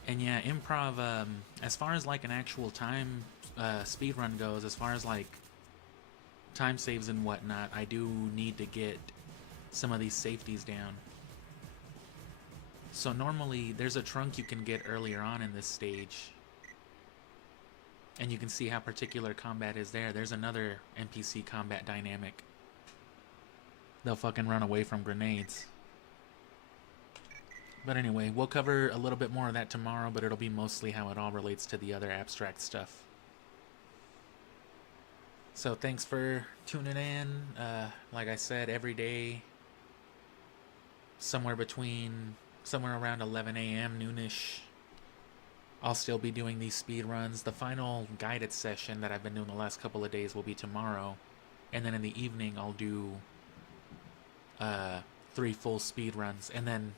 And yeah, improv, as far as like an actual time speedrun goes, as far as like time saves and whatnot, I do need to get some of these safeties down. So normally there's a trunk you can get earlier on in this stage, and you can see how particular combat is there. There's another NPC combat dynamic. They'll fucking run away from grenades. But anyway, we'll cover a little bit more of that tomorrow, but it'll be mostly how it all relates to the other abstract stuff. So thanks for tuning in. Like I said, every day, somewhere around 11 a.m., noonish, I'll still be doing these speed runs. The final guided session that I've been doing the last couple of days will be tomorrow. And then in the evening, I'll do 3 full speed runs. And then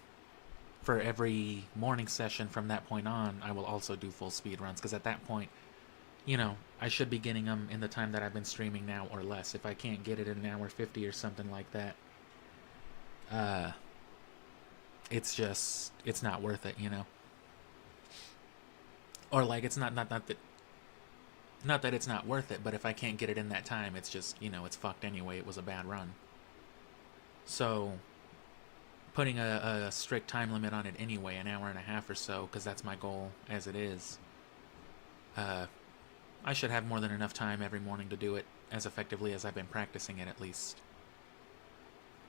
for every morning session from that point on, I will also do full speed runs. Because at that point, you know, I should be getting them in the time that I've been streaming now or less. If I can't get it in an hour 50 or something like that, it's not worth it, you know. Or like, it's not that it's not worth it, but if I can't get it in that time, it's just, you know, it's fucked anyway. It was a bad run. So putting a strict time limit on it anyway, an hour and a half or so, because that's my goal as it is. I should have more than enough time every morning to do it as effectively as I've been practicing it, at least.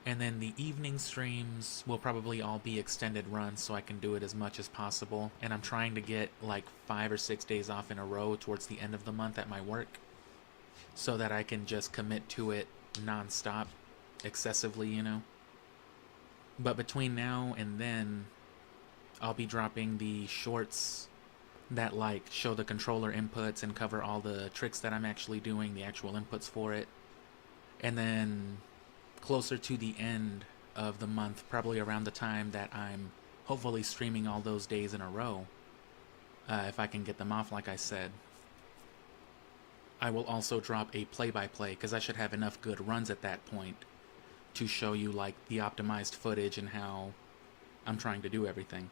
And then the evening streams will probably all be extended runs so I can do it as much as possible. And I'm trying to get like 5 or 6 days off in a row towards the end of the month at my work so that I can just commit to it non-stop, excessively, you know. But between now and then, I'll be dropping the shorts that like show the controller inputs and cover all the tricks that I'm actually doing, the actual inputs for it. And then closer to the end of the month, probably around the time that I'm hopefully streaming all those days in a row, if I can get them off like I said, I will also drop a play-by-play, because I should have enough good runs at that point to show you like the optimized footage and how I'm trying to do everything.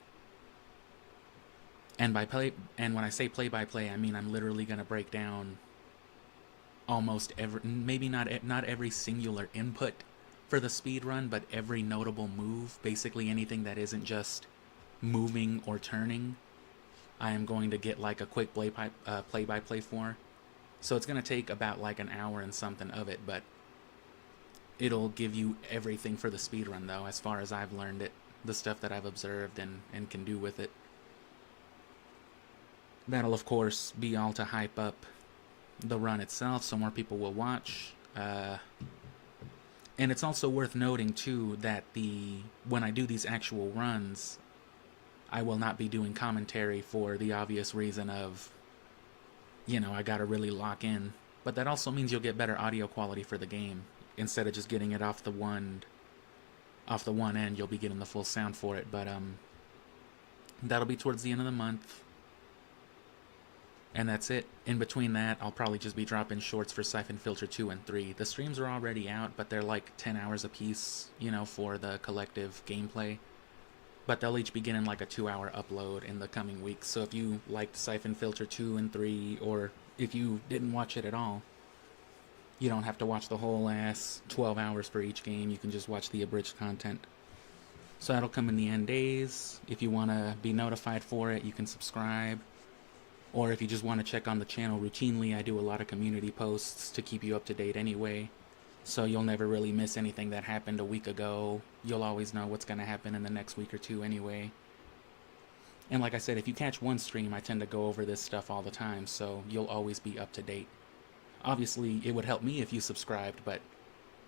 And when I say play-by-play, I mean I'm literally going to break down almost every, maybe not every singular input for the speed run, but every notable move, basically anything that isn't just moving or turning, I am going to get like a quick play-by-play for. So it's going to take about like an hour and something of it, but it'll give you everything for the speed run though, as far as I've learned it, the stuff that I've observed and can do with it. That'll of course be all to hype up the run itself so more people will watch. And it's also worth noting too that when I do these actual runs, I will not be doing commentary for the obvious reason of, you know, I gotta really lock in. But that also means you'll get better audio quality for the game. Instead of just getting it off the one end, you'll be getting the full sound for it. But that'll be towards the end of the month. And that's it. In between that, I'll probably just be dropping shorts for Syphonfilter 2 and 3. The streams are already out, but they're like 10 hours a piece, you know, for the collective gameplay. But they'll each begin in like a 2-hour upload in the coming weeks. So if you liked Syphonfilter 2 and 3, or if you didn't watch it at all, you don't have to watch the whole ass 12 hours for each game. You can just watch the abridged content. So that'll come in the end days. If you want to be notified for it, you can subscribe. Or if you just want to check on the channel routinely, I do a lot of community posts to keep you up to date anyway. So you'll never really miss anything that happened a week ago. You'll always know what's going to happen in the next week or two anyway. And like I said, if you catch one stream, I tend to go over this stuff all the time, so you'll always be up to date. Obviously, it would help me if you subscribed, but,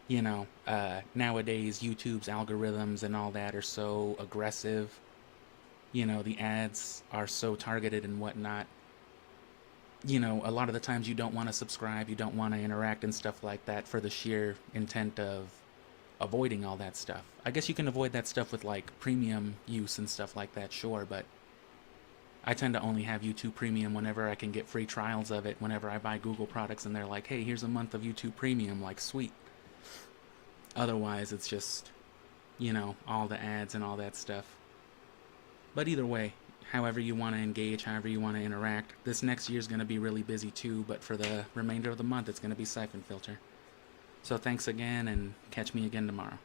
you know, nowadays YouTube's algorithms and all that are so aggressive. You know, the ads are so targeted and whatnot. You know, a lot of the times you don't want to subscribe, you don't want to interact and stuff like that for the sheer intent of avoiding all that stuff. I guess you can avoid that stuff with like premium use and stuff like that, sure, but I tend to only have YouTube Premium whenever I can get free trials of it, whenever I buy Google products and they're like, hey, here's a month of YouTube Premium, like, sweet. Otherwise, it's just, you know, all the ads and all that stuff. But either way, however you want to engage, however you want to interact. This next year's going to be really busy too, but for the remainder of the month, it's going to be Syphonfilter. So thanks again, and catch me again tomorrow.